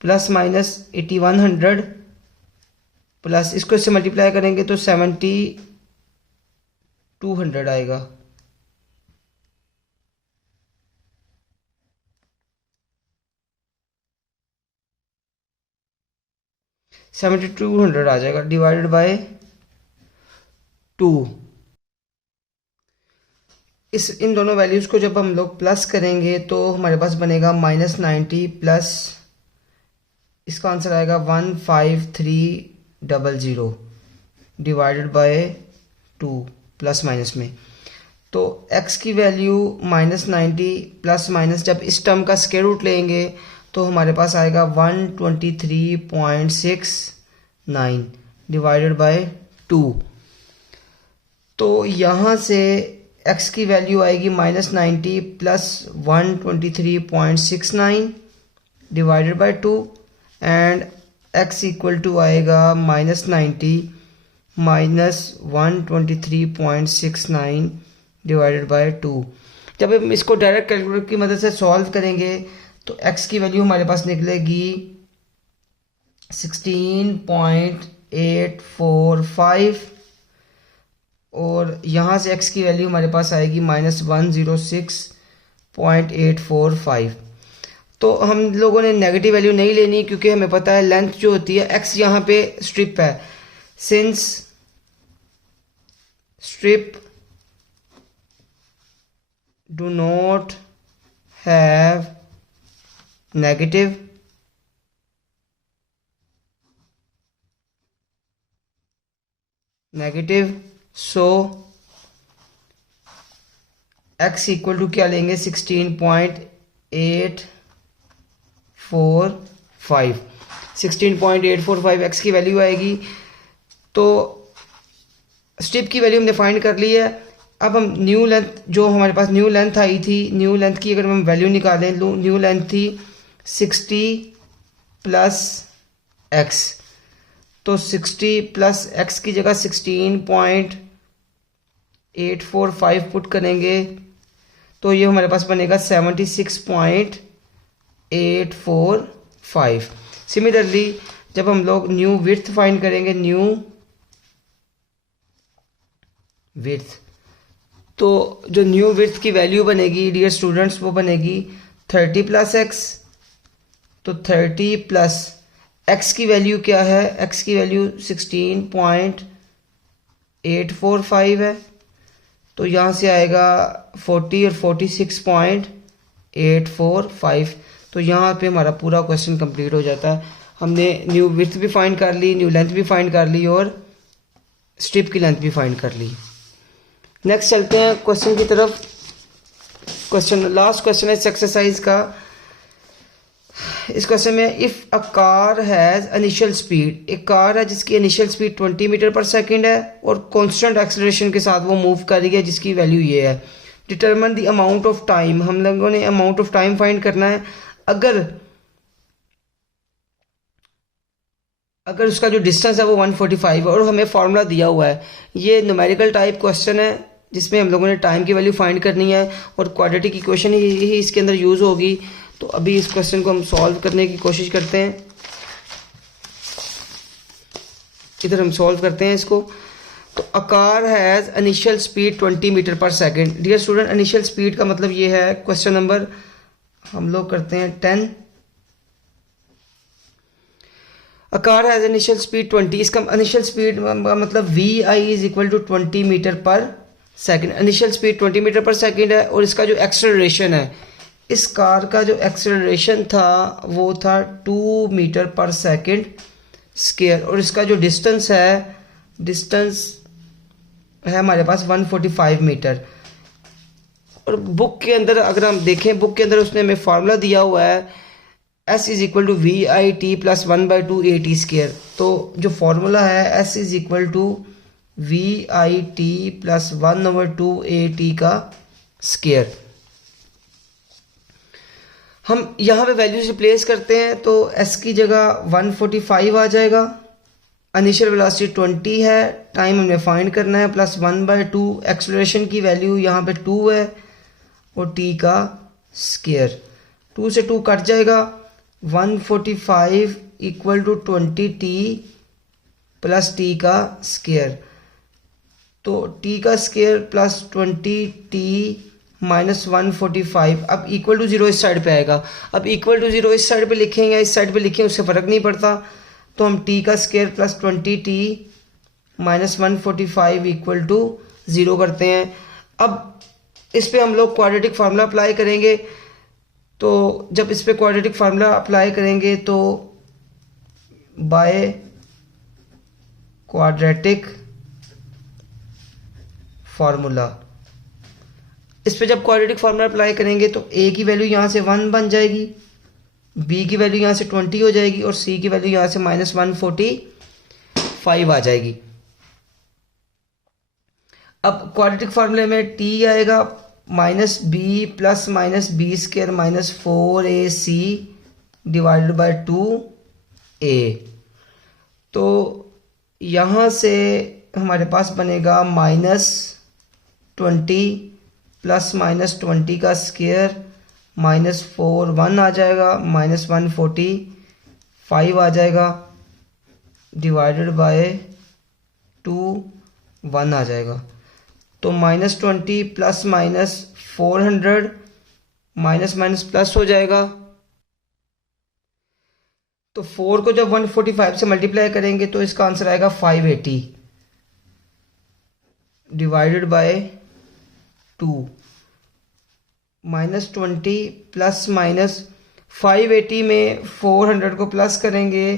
प्लस माइनस 8100 प्लस इसको इससे मल्टीप्लाई करेंगे तो 7200 आएगा। $7200 आ जाएगा डिवाइडेड बाय 2। इन दोनों वैल्यूज़ को जब हम लोग प्लस करेंगे तो हमारे पास बनेगा माइनस 90 प्लस इसका आंसर आएगा 15300 डिवाइडेड बाय 2 प्लस माइनस में। तो x की वैल्यू माइनस 90 प्लस माइनस जब इस टर्म का स्क्वायर रूट लेंगे तो हमारे पास आएगा 123.69 डिवाइडेड बाय 2। तो यहाँ से x की वैल्यू आएगी minus 90 plus 123.69 divided by 2 and x equal to आएगा माइनस 90 माइनस 123.69 डिवाइडेड बाय 2। जब हम इसको डायरेक्ट कैलकुलेटर की मदद से सॉल्व करेंगे तो x की वैल्यू हमारे पास निकलेगी 16.845 और यहाँ से x की वैल्यू हमारे पास आएगी माइनस 106.845। तो हम लोगों ने नेगेटिव वैल्यू नहीं लेनी क्योंकि हमें पता है लेंथ जो होती है x यहाँ पे स्ट्रिप है, since strip do not have negative so x equal to क्या लेंगे 16.845 x की वैल्यू आएगी। तो स्ट्रिप की वैल्यू हमने फाइंड कर ली है। अब हम न्यू लेंथ जो हमारे पास न्यू लेंथ आई थी, न्यू लेंथ की अगर हम वैल्यू निकालें, न्यू लेंथ थी 60 प्लस x, तो 60 प्लस x की जगह 16.845 पुट करेंगे तो ये हमारे पास बनेगा 76.845। सिमिलरली जब हम लोग न्यू विड्थ फाइंड करेंगे, न्यू विड्थ, तो जो न्यू विड्थ की वैल्यू बनेगी डियर स्टूडेंट्स वो बनेगी 30 प्लस x। तो 30 प्लस x की वैल्यू क्या है, x की वैल्यू 16.845 है, तो यहाँ से आएगा 40 और 46.845। तो यहाँ पे हमारा पूरा क्वेश्चन कंप्लीट हो जाता है। हमने न्यू विड्थ भी फाइंड कर ली, न्यू लेंथ भी फाइंड कर ली और स्ट्रिप की लेंथ भी फाइंड कर ली। नेक्स्ट चलते हैं क्वेश्चन की तरफ। क्वेश्चन लास्ट क्वेश्चन है इस एक्सरसाइज का। इस क्वेश्चन में if a car has initial speed, एक कार है जिसकी initial speed 20 metre per second है और कांस्टेंट एक्सेलरेशन के साथ वो मूव कर रही है जिसकी वैल्यू ये है। Determine the amount of time, हम लोगों ने अमाउंट ऑफ टाइम फाइंड करना है। अगर उसका जो डिस्टेंस है वो 145 है और हमें फार्मूला दिया हुआ है, ये न्यूमेरिकल टाइप क्वेश्चन है जिसमें हम लोगों ने टाइम की वैल्यू फाइंड करनी है और क्वाड्रेटिक इक्वेशन ही इसके अंदर यूज़ होगी। तो अभी इस क्वेश्चन को हम सॉल्व करने की कोशिश करते हैं। इधर हम सॉल्व करते हैं इसको। तो a car has initial speed 20 metre per second. Dear student, initial speed का मतलब ये है, क्वेश्चन नंबर हम लोग करते हैं 10। A car has initial speed 20, इसका इनिशियल स्पीड मतलब V I is equal to 20 metre per second. Initial speed 20 metre per second है और इसका जो एक्सेलरेशन है, इस कार का जो एक्सेलरेशन था वो था 2 मीटर पर सेकंड स्क्वायर और इसका जो डिस्टेंस है हमारे पास 145 मीटर। और बुक के अंदर अगर हम देखें, बुक के अंदर उसने हमें फार्मूला दिया हुआ है S is equal to V I T plus 1/2 A T square. तो जो फार्मूला है S is equal to V I T plus 1/2 A T का स्क्वायर। हम यहाँ पे वैल्यूज रिप्लेस करते हैं तो S की जगह 145 आ जाएगा, इनिशियल वेलोसिटी 20 है, टाइम हमने फाइंड करना है, प्लस 1/2 एक्सेलरेशन की वैल्यू यहाँ पे 2 है और t का स्क्वायर। 2 से 2 कट जाएगा, 145 equal to 20t plus t का स्क्वायर। तो t का स्क्वायर प्लस 20t माइनस 145, अब इक्वल टू 0 इस साइड पे आएगा। अब इक्वल टू 0 इस साइड पे लिखेंगे, इस साइड पे लिखें, उससे फ़र्क नहीं पड़ता। तो हम t का square plus 20t minus 145 equal to 0 करते हैं। अब इस पे हम लोग क्वाड्रेटिक फार्मूला अप्लाई करेंगे। तो जब इस पे क्वाड्रेटिक फार्मूला अप्लाई करेंगे तो बाय क्वाड्रेटिक फार्मूला, इस पे जब क्वाड्रेटिक फार्मूला अप्लाई करेंगे तो a की वैल्यू यहाँ से 1 बन जाएगी, b की वैल्यू यहाँ से 20 हो जाएगी और c की वैल्यू यहाँ से माइनस 145 आ जाएगी। अब क्वाड्रेटिक फार्मूले में t आएगा minus B plus minus B square minus 4ac divided by 2a। तो यहाँ से हमारे पास बनेगा -20 प्लस माइनस 20 का स्क्वायर माइनस 4 1 आ जाएगा, माइनस 145 आ जाएगा डिवाइडेड बाय 2 1 आ जाएगा। तो -20 plus minus 400 minus minus plus हो जाएगा। तो 4 को जब 145 से मल्टीप्लाई करेंगे तो इसका आंसर आएगा 580 डिवाइडेड बाय 2। -20 प्लस माइनस 580 में 400 को प्लस करेंगे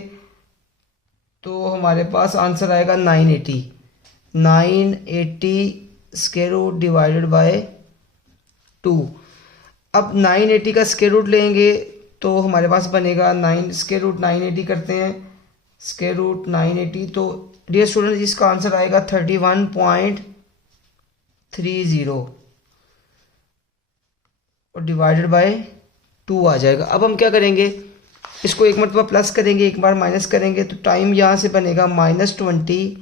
तो हमारे पास आंसर आएगा 980 स्क्वायर रूट डिवाइडेड बाय 2। अब 980 का स्क्वायर रूट लेंगे तो हमारे पास बनेगा 9 स्क्वायर रूट 980 करते हैं, स्क्वायर रूट 980। तो डियर स्टूडेंट इसका आंसर आएगा 31.30 और डिवाइडेड बाय 2 आ जाएगा। अब हम क्या करेंगे, इसको एक मरतबा प्लस करेंगे, एक बार माइनस करेंगे तो टाइम यहाँ से बनेगा -20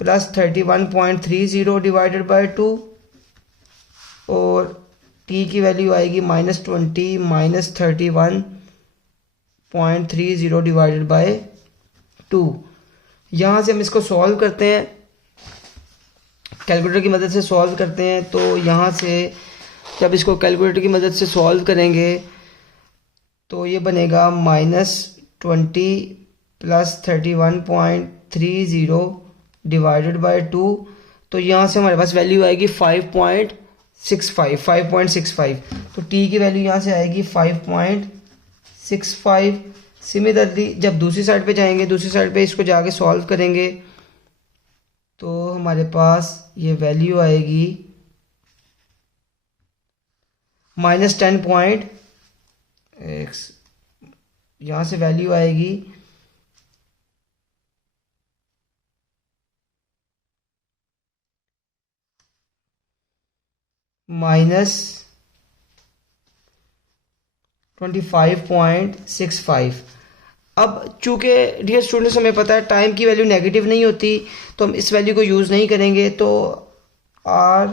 प्लस 31.30 डिवाइडेड बाय 2 और t की वैल्यू आएगी -20 माइनस 31.30 डिवाइडेड बाय 2। यहाँ से हम इसको सॉल्व करते हैं, कैलकुलेटर की मदद से सॉल्व करते हैं। तो यहाँ से जब इसको कैलकुलेटर की मदद से सॉल्व करेंगे तो ये बनेगा -20 प्लस 31.30 डिवाइडेड बाय 2। तो यहाँ से हमारे पास वैल्यू आएगी 5.65। तो t की वैल्यू यहाँ से आएगी 5.65। सिमिलरली जब दूसरी साइड पे जाएंगे, दूसरी साइड पे इसको जाके सॉल्व करेंगे तो हमारे पास ये वैल्यू आएगी -10.1 यहाँ से वैल्यू आएगी -25.65। अब चूंकि डियर स्टूडेंट्स हमें पता है टाइम की वैल्यू नेगेटिव नहीं होती, तो हम इस वैल्यू को यूज़ नहीं करेंगे। तो आर,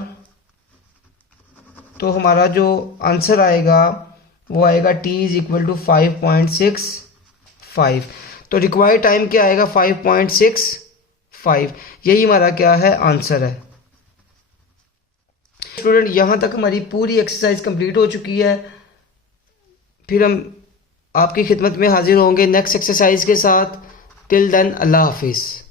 तो हमारा जो आंसर आएगा वो आएगा t इज इक्वल टू 5.65। तो रिक्वायर्ड टाइम क्या आएगा 5.65। यही हमारा क्या है आंसर है। स्टूडेंट यहाँ तक हमारी पूरी एक्सरसाइज कंप्लीट हो चुकी है। फिर हम आपकी खिदमत में हाजिर होंगे नेक्स्ट एक्सरसाइज के साथ। टिल देन अल्लाह हाफिज़।